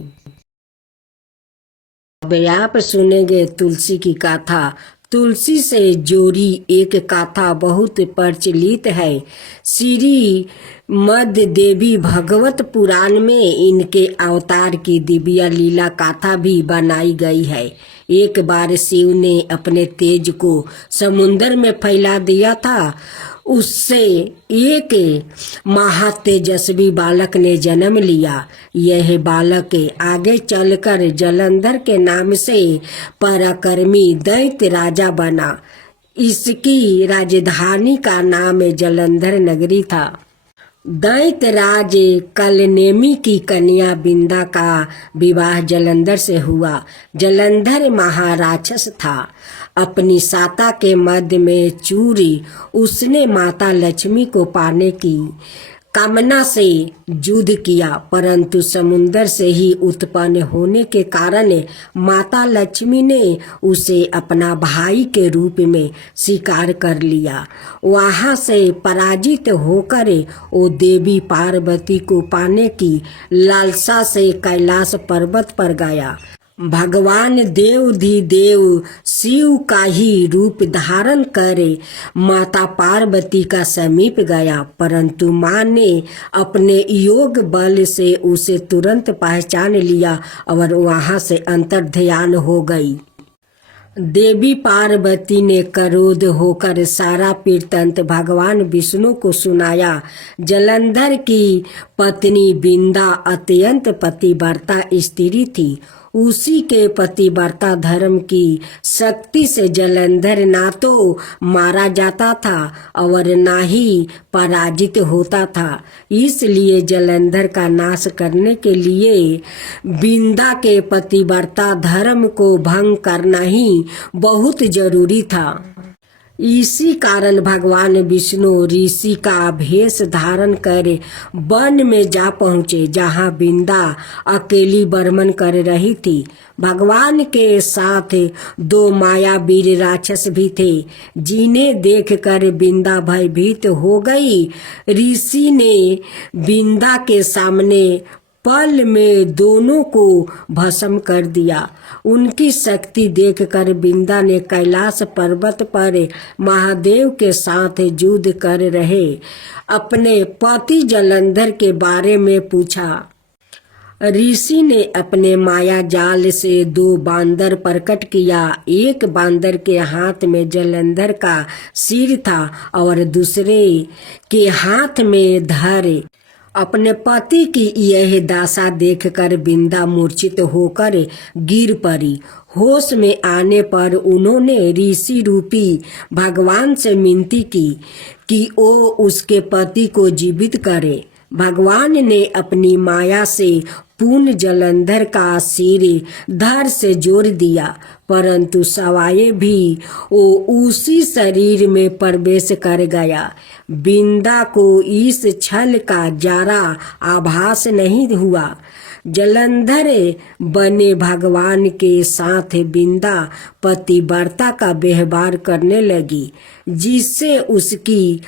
अब आप सुनेंगे तुलसी की कथा। तुलसी से जोड़ी एक कथा बहुत प्रचलित है। श्री मध्य देवी भागवत पुराण में इनके अवतार की दिव्य लीला कथा भी बनाई गई है। एक बार शिव ने अपने तेज को समुद्र में फैला दिया था। उससे एक महातेजस्वी बालक ने जन्म लिया। यह बालक आगे चलकर जलंधर के नाम से पराक्रमी दैत्य राजा बना। इसकी राजधानी का नाम जलंधर नगरी था। दैत्यराज कलनेमी की कन्या बिंदा का विवाह जलंधर से हुआ। जलंधर महाराक्षस था। अपनी साता के मध्य में चूरी उसने माता लक्ष्मी को पाने की कामना से युद्ध किया, परंतु समुद्र से ही उत्पन्न होने के कारण माता लक्ष्मी ने उसे अपना भाई के रूप में स्वीकार कर लिया। वहां से पराजित होकर वो देवी पार्वती को पाने की लालसा से कैलाश पर्वत पर गया। भगवान देवाधिदेव शिव का ही रूप धारण करे माता पार्वती का समीप गया, परंतु माँ ने अपने योग बल से उसे तुरंत पहचान लिया और वहां से अंतर्ध्यान हो गई। देवी पार्वती ने क्रोध होकर सारा वृत्तांत भगवान विष्णु को सुनाया। जलंधर की पत्नी बिंदा अत्यंत पतिव्रता स्त्री थी। उसी के पतिव्रता धर्म की शक्ति से जलंधर ना तो मारा जाता था और ना ही पराजित होता था। इसलिए जलंधर का नाश करने के लिए बिंदा के पतिव्रता धर्म को भंग करना ही बहुत जरूरी था। इसी कारण भगवान विष्णु ऋषि का भेष धारण कर वन में जा पहुँचे, जहाँ बिंदा अकेली बर्मन कर रही थी। भगवान के साथ 2 मायावीर राक्षस भी थे, जिन्हें देखकर बिंदा भयभीत हो गई। ऋषि ने बिंदा के सामने पल में दोनों को भस्म कर दिया। उनकी शक्ति देखकर बिंदा ने कैलाश पर्वत पर महादेव के साथ युद्ध कर रहे अपने पति जलंधर के बारे में पूछा। ऋषि ने अपने माया जाल से 2 बांदर प्रकट किया। एक बांदर के हाथ में जलंधर का सिर था और दूसरे के हाथ में धर। अपने पति की यह दशा देखकर बिंदा मूर्छित होकर गिर पड़ी। होश में आने पर उन्होंने ऋषि रूपी भगवान से विनती की कि वो उसके पति को जीवित करे। भगवान ने अपनी माया से पूर्ण जलंधर का सिर धड़ से जोड़ दिया, परंतु सवाए भी वो उसी शरीर में प्रवेश कर गया। बिंदा को इस छल का जरा आभास नहीं हुआ। जलंधर बने भगवान के साथ बिंदा पतिव्रता का व्यवहार करने लगी, जिससे उसकी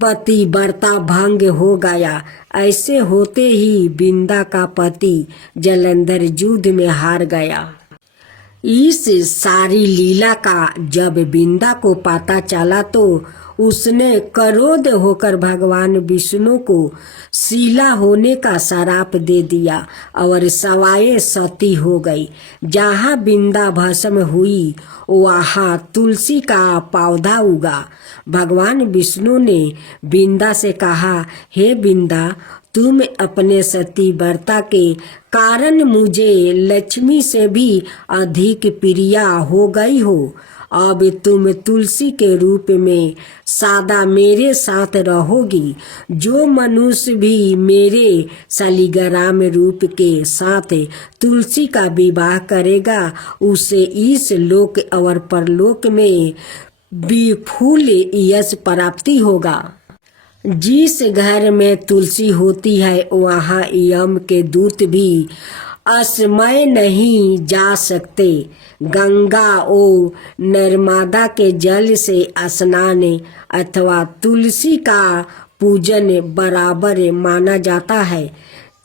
पतिव्रता भंग हो गया। ऐसे होते ही बिंदा का पति जलंधर युद्ध में हार गया। इस सारी लीला का जब बिंदा को पता चला तो उसने क्रोध होकर भगवान विष्णु को शीला होने का श्राप दे दिया और सवाए सती हो गई। जहाँ बिंदा भस्म हुई वहाँ तुलसी का पौधा उगा। भगवान विष्णु ने बिंदा से कहा, हे बिंदा, तुम अपने सतीव्रता के कारण मुझे लक्ष्मी से भी अधिक प्रिया हो गई हो। अब तुम तुलसी के रूप में सदा मेरे साथ रहोगी। जो मनुष्य भी मेरे शालिग्राम रूप के साथ तुलसी का विवाह करेगा, उसे इस लोक और परलोक में विपुल यश प्राप्ति होगा। जिस घर में तुलसी होती है वहाँ यम के दूत भी असमय नहीं जा सकते। गंगा ओ नर्मदा के जल से स्नान अथवा तुलसी का पूजन बराबर माना जाता है।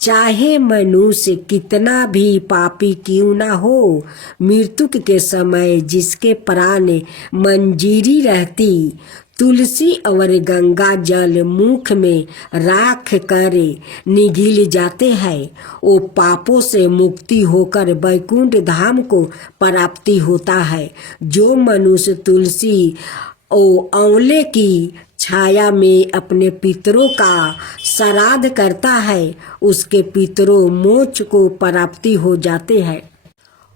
चाहे मनुष्य कितना भी पापी क्यों ना हो, मृत्यु के समय जिसके प्राण मंजीरी रहती, तुलसी और गंगा जल मुख में राख कर निगल जाते हैं। वो पापों से मुक्ति होकर वैकुंठ धाम को प्राप्ति होता है। जो मनुष्य तुलसी और आंवले की छाया में अपने पितरों का श्राद्ध करता है, उसके पितरों मोक्ष को प्राप्ति हो जाते हैं।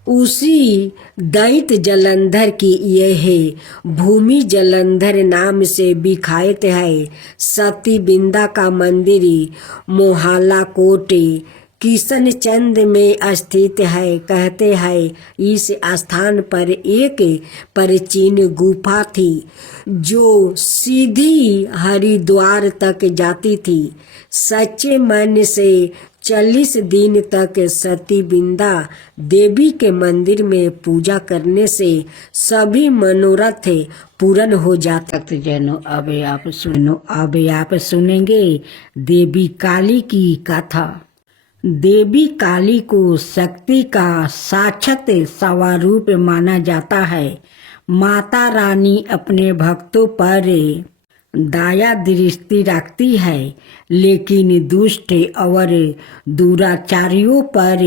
उसी दैत्य जलंधर की यह भूमि जलंधर नाम से विख्यात है। सती बिंदा का मंदिर मोहल्ला कोट किशनचंद में स्थित है। कहते हैं इस स्थान पर एक प्राचीन गुफा थी जो सीधी हरिद्वार तक जाती थी। सच्चे मन से 40 दिन तक सती बिंदा देवी के मंदिर में पूजा करने से सभी मनोरथ पूर्ण हो जाते। भक्तजनों, अब आप सुनेंगे देवी काली की कथा। देवी काली को शक्ति का साक्षात स्वरूप माना जाता है। माता रानी अपने भक्तों पर दया दृष्टि रखती है, लेकिन दुष्ट और दुराचारियों पर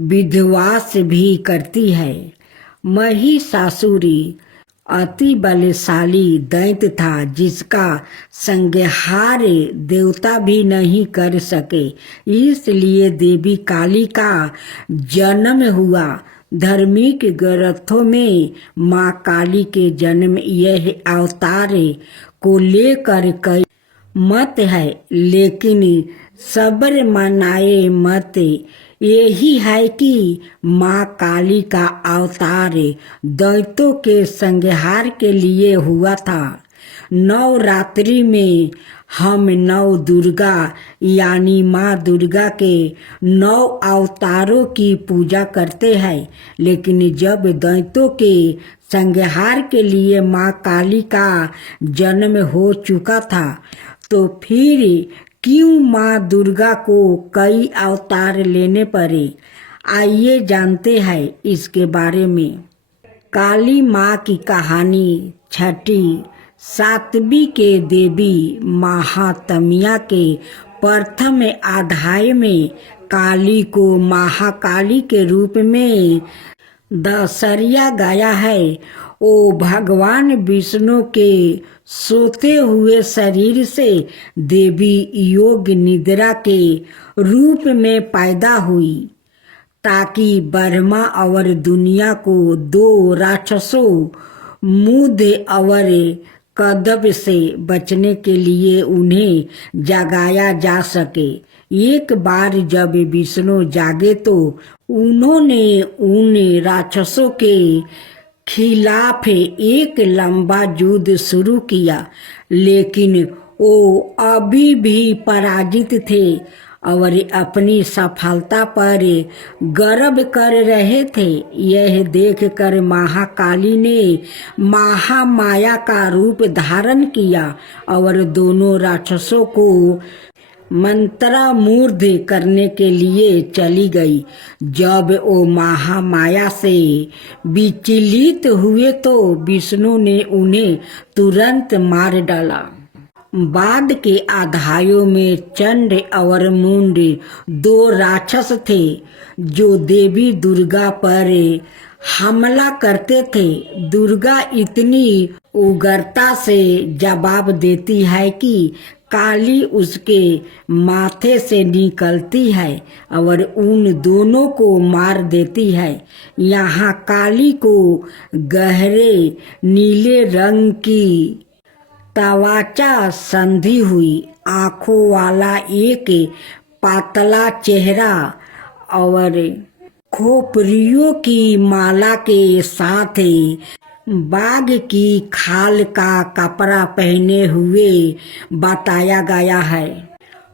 विध्वंस भी करती है। महिषासुर अति बलशाली दैत्य था, जिसका संहार देवता भी नहीं कर सके। इसलिए देवी काली का जन्म हुआ। धार्मिक ग्रंथों में माँ काली के जन्म यह अवतार को लेकर कई मत है, लेकिन सबर मनाए मत यही है कि माँ काली का अवतार दैत्यों के संहार के लिए हुआ था। नवरात्रि में हम नव दुर्गा यानी माँ दुर्गा के 9 अवतारों की पूजा करते हैं, लेकिन जब दैत्यों के संहार के लिए माँ काली का जन्म हो चुका था, तो फिर क्यों माँ दुर्गा को कई अवतार लेने पड़े? आइए जानते हैं इसके बारे में। काली माँ की कहानी छठी सातवीं के देवी महात्म्य के प्रथम अध्याय में काली को महाकाली के रूप में दर्शाया गया है। वो भगवान विष्णु के सोते हुए शरीर से देवी योग निद्रा के रूप में पैदा हुई, ताकि ब्रह्मा और दुनिया को 2 राक्षसों मुद और कदब से बचने के लिए उन्हें जगाया जा सके। एक बार जब विष्णु जागे तो उन्होंने उन राक्षसों के खिलाफ एक लंबा युद्ध शुरू किया, लेकिन वो अभी भी पराजित थे और अपनी सफलता पर गर्व कर रहे थे। यह देखकर महाकाली ने महामाया का रूप धारण किया और दोनों राक्षसों को मंत्रमुग्ध करने के लिए चली गई। जब वो महामाया से विचलित हुए तो विष्णु ने उन्हें तुरंत मार डाला। बाद के अध्यायों में चंड और मुंड 2 राक्षस थे, जो देवी दुर्गा पर हमला करते थे। दुर्गा इतनी उग्रता से जवाब देती है कि काली उसके माथे से निकलती है और उन दोनों को मार देती है। यहाँ काली को गहरे नीले रंग की त्वचा संधि हुई, आंखों वाला एक पतला चेहरा और खोपड़ियों की माला के साथ बाघ की खाल का कपड़ा पहने हुए बताया गया है।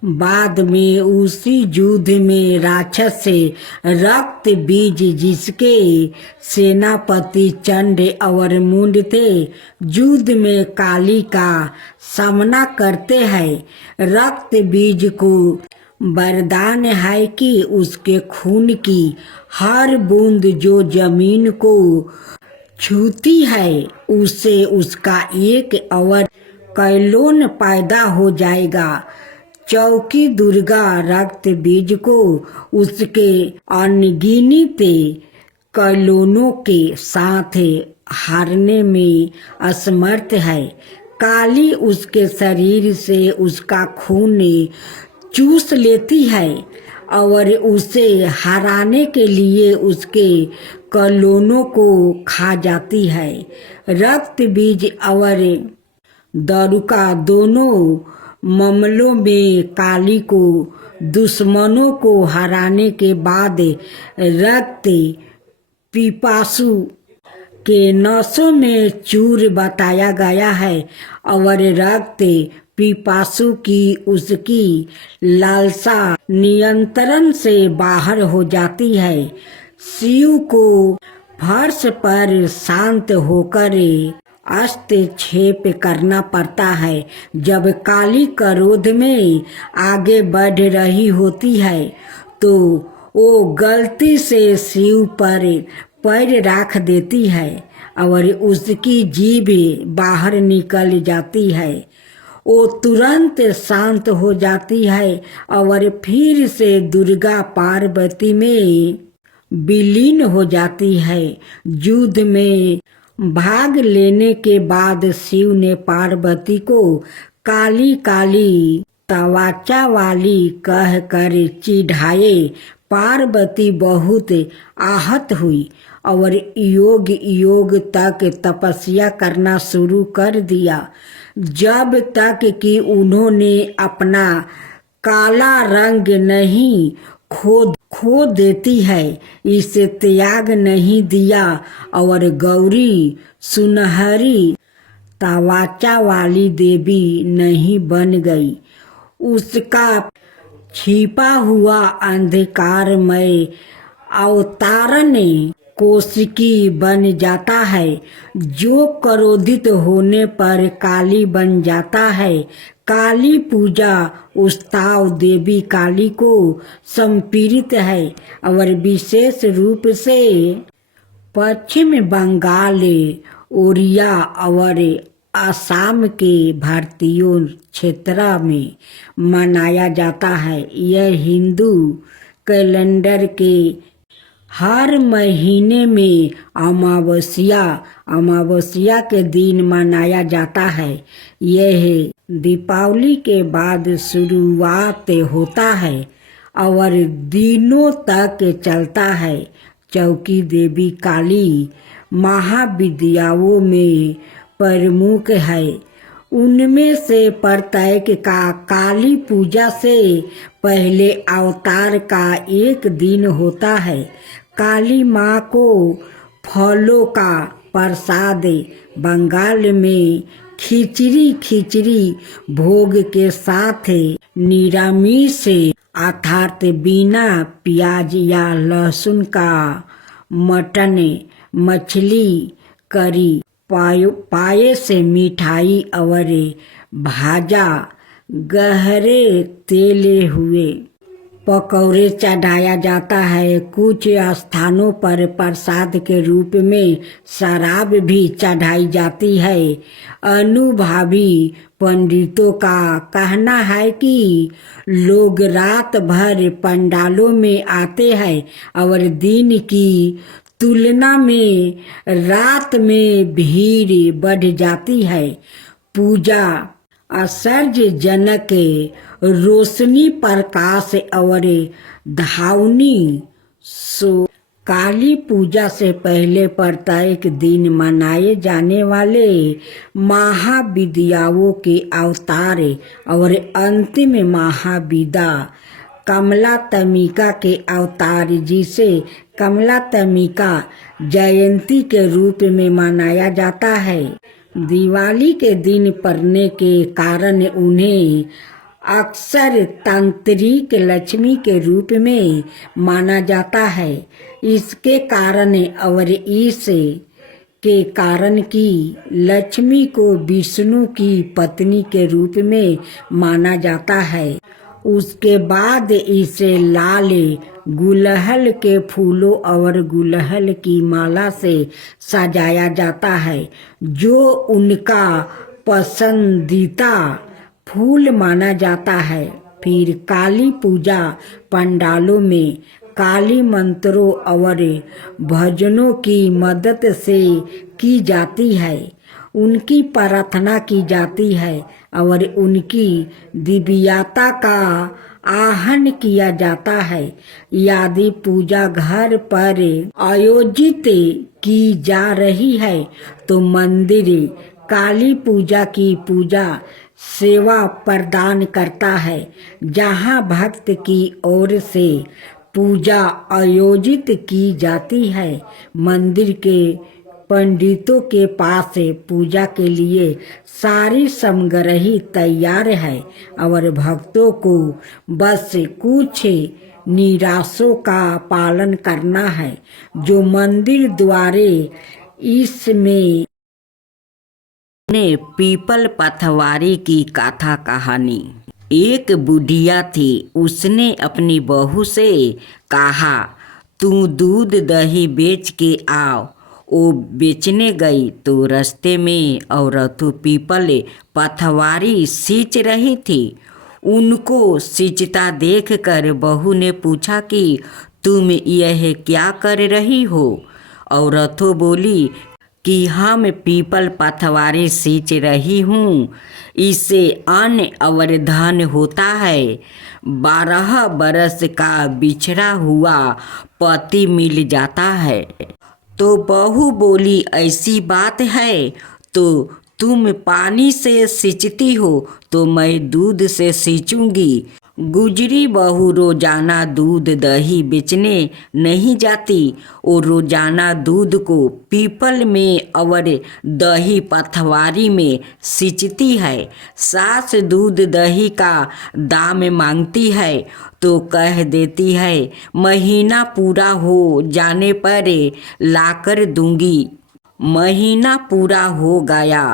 बाद में उसी युद्ध में राक्षस से रक्त बीज, जिसके सेनापति चंड और मुंड थे, युद्ध में काली का सामना करते हैं। रक्त बीज को वरदान है कि उसके खून की हर बूंद जो जमीन को छूती है, उससे उसका एक और कैलोन पैदा हो जाएगा। चौकी दुर्गा रक्त बीज को उसके अनगिनत कैलोनों के साथ हारने में असमर्थ है। काली उसके शरीर से उसका खून चूस लेती है और उसे हराने के लिए उसके कैलोनों को खा जाती है। रक्त बीज और दारुका दोनों मामलों में काली को दुश्मनों को हराने के बाद रक्त पिपासु के नसों में चूर बताया गया है और रक्त पिपासु की उसकी लालसा नियंत्रण से बाहर हो जाती है। शिव को फर्श पर शांत होकर हस्तक्षेप करना पड़ता है। जब काली क्रोध में आगे बढ़ रही होती है तो वो गलती से शिव पर पैर रख देती है और उसकी जीभ बाहर निकल जाती है। वो तुरंत शांत हो जाती है और फिर से दुर्गा पार्वती में विलीन हो जाती है। युद्ध में भाग लेने के बाद शिव ने पार्वती को काली काली तवाचा वाली कहकर चिढ़ाए। पार्वती बहुत आहत हुई और योग योग तक तपस्या करना शुरू कर दिया, जब तक कि उन्होंने अपना काला रंग नहीं खो देती है, इसे त्याग नहीं दिया और गौरी सुनहरी तवाचा वाली देवी नहीं बन गई। उसका छिपा हुआ अंधकारमय अवतारण कोशिकी बन जाता है, जो क्रोधित होने पर काली बन जाता है। काली पूजा उस्ताव देवी काली को समर्पित है और विशेष रूप से पश्चिम बंगाल, ओडिया और असम के भारतीयों क्षेत्र में मनाया जाता है। यह हिंदू कैलेंडर के हर महीने में अमावस्या के दिन मनाया जाता है। यह दीपावली के बाद शुरुआत होता है और दिनों तक चलता है। चौकी देवी काली महाविद्याओं में प्रमुख है। उनमें से प्रत्येक का काली पूजा से पहले अवतार का एक दिन होता है। काली माँ को फलों का प्रसाद बंगाल में खिचड़ी भोग के साथ निरामिष अर्थात बिना प्याज या लहसुन का मटन, मछली, करी, पायस, मिठाई और भाजा गहरे तेले हुए पकौड़े चढ़ाया जाता है। कुछ स्थानों पर प्रसाद के रूप में शराब भी चढ़ाई जाती है। अनुभवी पंडितों का कहना है कि लोग रात भर पंडालों में आते हैं और दिन की तुलना में रात में भीड़ बढ़ जाती है। पूजा आश्चर्यजनक रोशनी, प्रकाश और धावनी सो काली पूजा से पहले प्रत्येक दिन मनाए जाने वाले महाविद्याओं के अवतार और अंतिम महाविद्या कमलात्मिका के अवतार, जिसे कमलात्मिका जयंती के रूप में मनाया जाता है, दिवाली के दिन पड़ने के कारण उन्हें अक्सर तांत्रिक लक्ष्मी के रूप में माना जाता है। इसके कारण और इस के कारण कि लक्ष्मी को विष्णु की पत्नी के रूप में माना जाता है। उसके बाद इसे लाल गुलहल के फूलों और गुलहल की माला से सजाया जाता है, जो उनका पसंदीदा फूल माना जाता है। फिर काली पूजा पंडालों में काली मंत्रों और भजनों की मदद से की जाती है। उनकी प्रार्थना की जाती है और उनकी दिव्यता का आहन किया जाता है। यदि पूजा घर पर आयोजित की जा रही है तो मंदिर काली पूजा की पूजा सेवा प्रदान करता है, जहां भक्त की ओर से पूजा आयोजित की जाती है। मंदिर के पंडितों के पास पूजा के लिए सारी सामग्री तैयार है और भक्तों को बस कुछ निर्देशों का पालन करना है, जो मंदिर द्वारे इसमें ने पीपल पथवारी की कथा कहानी। एक बुढ़िया थी, उसने अपनी बहू से कहा, तू दूध दही बेच के आओ। वो बेचने गई तो रास्ते में औरत पीपल पथवारी सींच रही थी। उनको सींचता देखकर बहू ने पूछा कि तुम यह क्या कर रही हो? औरतों बोली कि हम पीपल पथवारी सींच रही हूँ, इससे अन्न और धन होता है। 12 बरस का बिछड़ा हुआ पति मिल जाता है। तो बहू बोली, ऐसी बात है तो तुम पानी से सींचती हो तो मैं दूध से सींचूंगी। गुजरी बहू रोजाना दूध दही बेचने नहीं जाती। वो रोजाना दूध को पीपल में और दही पथवारी में सींचती है। सास दूध दही का दाम मांगती है तो कह देती है, महीना पूरा हो जाने पर लाकर दूंगी। महीना पूरा हो गया।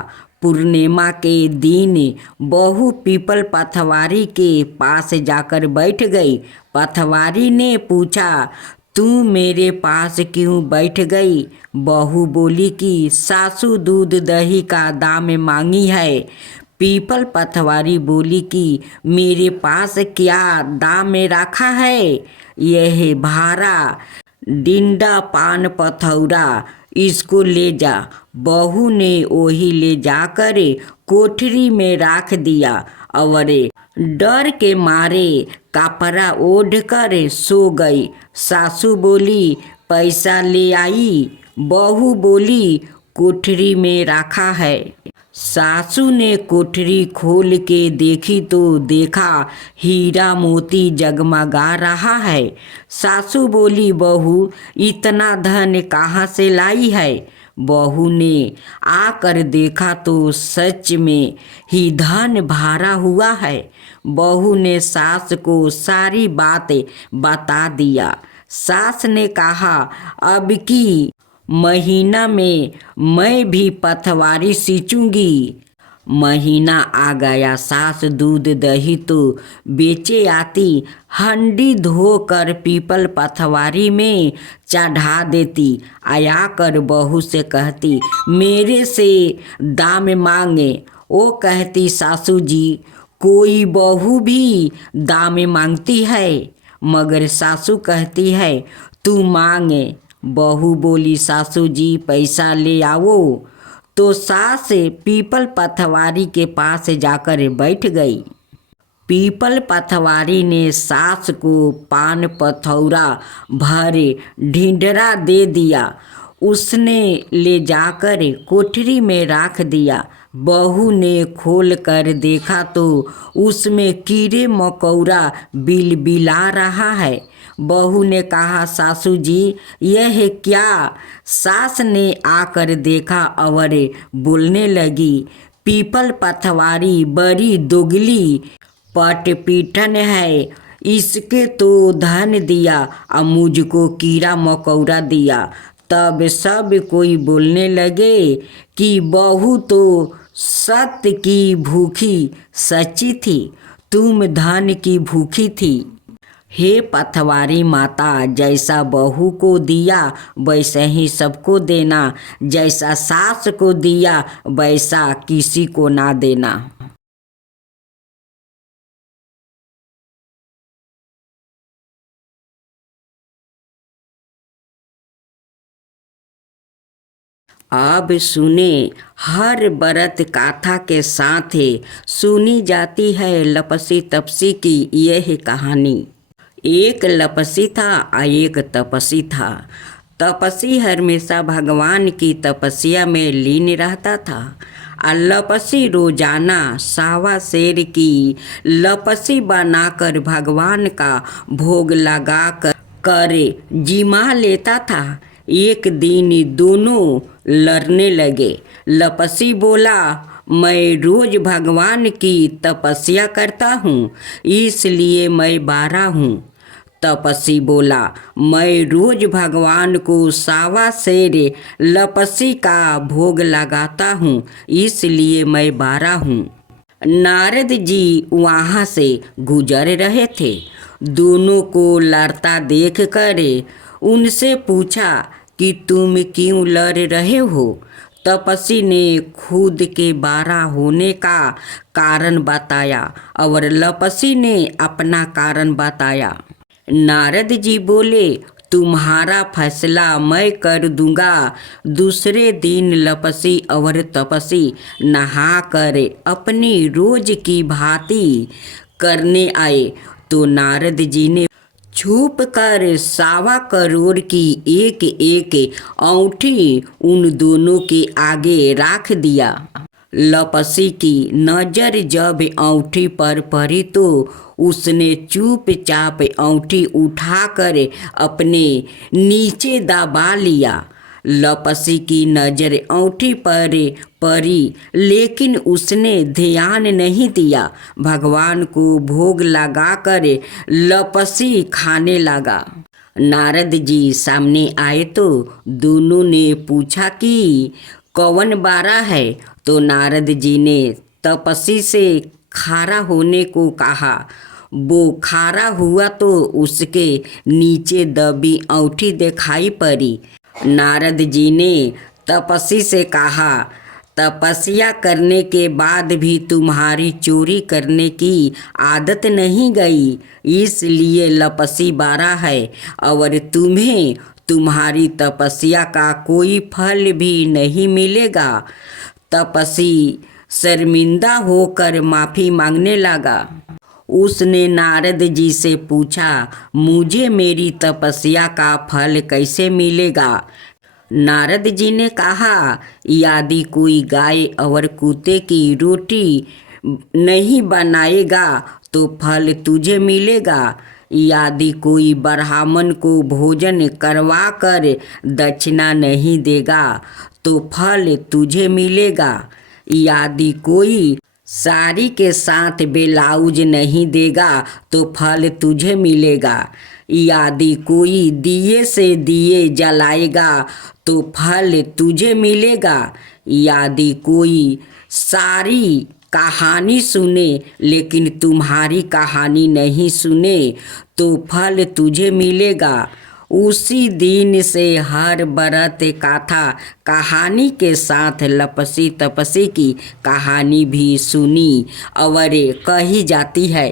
पूर्णिमा के दिन बहू पीपल पथवारी के पास जाकर बैठ गई। पथवारी ने पूछा, तू मेरे पास क्यों बैठ गई? बहू बोली कि सासू दूध दही का दाम मांगी है। पीपल पथवारी बोली कि मेरे पास क्या दाम रखा है? यह भारा डिंडा पान पथौरा, इसको ले जा। बहू ने वही ले जाकर कोठरी में रख दिया और डर के मारे कपड़ा ओढ़ कर सो गई। सासू बोली, पैसा ले आई? बहू बोली, कोठरी में रखा है। सासू ने कोठरी खोल के देखी तो देखा हीरा मोती जगमगा रहा है। सासू बोली, बहू इतना धन कहाँ से लाई है? बहू ने आकर देखा तो सच में ही धन भरा हुआ है। बहू ने सास को सारी बातें बता दिया। सास ने कहा, अब की महीना में मैं भी पथवारी सींचूंगी। महीना आ गया। सास दूध दही तो बेचे आती, हंडी धोकर पीपल पथवारी में चढ़ा देती। आया कर बहू से कहती, मेरे से दाम मांगे। वो कहती, सासू जी कोई बहू भी दाम मांगती है? मगर सासू कहती है, तू मांगे। बहू बोली, सासू जी पैसा ले आओ। तो सास पीपल पथवारी के पास जाकर बैठ गई। पीपल पथवारी ने सास को पान पथौरा भरे ढिंढरा दे दिया। उसने ले जाकर कोठरी में रख दिया। बहू ने खोल कर देखा तो उसमें कीड़े मकोड़ा बिलबिला रहा है। बहू ने कहा, सासू जी यह क्या? सास ने आकर देखा और बोलने लगी, पीपल पथवारी बड़ी दोगली पटपीठन है। इसके तो धन दिया और मुझको कीड़ा मकोड़ा दिया। तब सब कोई बोलने लगे कि बहू तो सत्य की भूखी सच्ची थी, तुम धन की भूखी थी। हे पथवारी माता, जैसा बहू को दिया वैसे ही सबको देना, जैसा सास को दिया वैसा किसी को ना देना। अब सुने, हर व्रत गाथा के साथ सुनी जाती है लपसी तपसी की यह कहानी। एक लपसी था और एक तपसी था। तपसी हमेशा भगवान की तपस्या में लीन रहता था और लपसी रोजाना सावा शेर की लपसी बनाकर भगवान का भोग लगा कर जिमा लेता था। एक दिन दोनों लड़ने लगे। लपसी बोला, मैं रोज भगवान की तपस्या करता हूँ, इसलिए मैं बारा हूँ। तपसी बोला, मैं रोज भगवान को सावा शेर लपसी का भोग लगाता हूँ, इसलिए मैं बारा हूँ। नारद जी वहाँ से गुजर रहे थे। दोनों को लड़ता देख कर उनसे पूछा कि तुम क्यों लड़ रहे हो। तपस्वी ने खुद के बड़ा होने का कारण बताया और लपसी ने अपना कारण बताया। नारद जी बोले, तुम्हारा फैसला मैं कर दूंगा। दूसरे दिन लपसी और तपसी नहा कर अपनी रोज की भांति करने आए तो नारद जी ने छुप कर 1.25 करोड़ की एक एक औंठी उन दोनों के आगे रख दिया। लपसी की नजर जब औंठी पर पड़ी तो उसने चुपचाप औंठी उठाकर अपने नीचे दबा लिया। लपसी की नजर औंठी पर पड़ी लेकिन उसने ध्यान नहीं दिया। भगवान को भोग लगाकर लपसी खाने लगा। नारद जी सामने आए तो दोनों ने पूछा कि कौन बारा है। तो नारद जी ने तपस्वी से खारा होने को कहा। वो खारा हुआ तो उसके नीचे दबी औंठी दिखाई पड़ी। नारद जी ने तपस्वी से कहा, तपस्या करने के बाद भी तुम्हारी चोरी करने की आदत नहीं गई, इसलिए लपसी बारा है और तुम्हें तुम्हारी तपस्या का कोई फल भी नहीं मिलेगा। तपस्वी शर्मिंदा होकर माफ़ी मांगने लगा। उसने नारद जी से पूछा, मुझे मेरी तपस्या का फल कैसे मिलेगा। नारद जी ने कहा, यदि कोई गाय और कुत्ते की रोटी नहीं बनाएगा तो फल तुझे मिलेगा। यदि कोई ब्राह्मण को भोजन करवा कर दक्षिणा नहीं देगा तो फल तुझे मिलेगा। यदि कोई साड़ी के साथ ब्लाउज नहीं देगा तो फल तुझे मिलेगा। यदि कोई दिए से दिए जलाएगा तो फल तुझे मिलेगा। यदि कोई सारी कहानी सुने लेकिन तुम्हारी कहानी नहीं सुने तो फल तुझे मिलेगा। उसी दिन से हर व्रत कथा कहानी के साथ लपसी तपसी की कहानी भी सुनी और कही जाती है।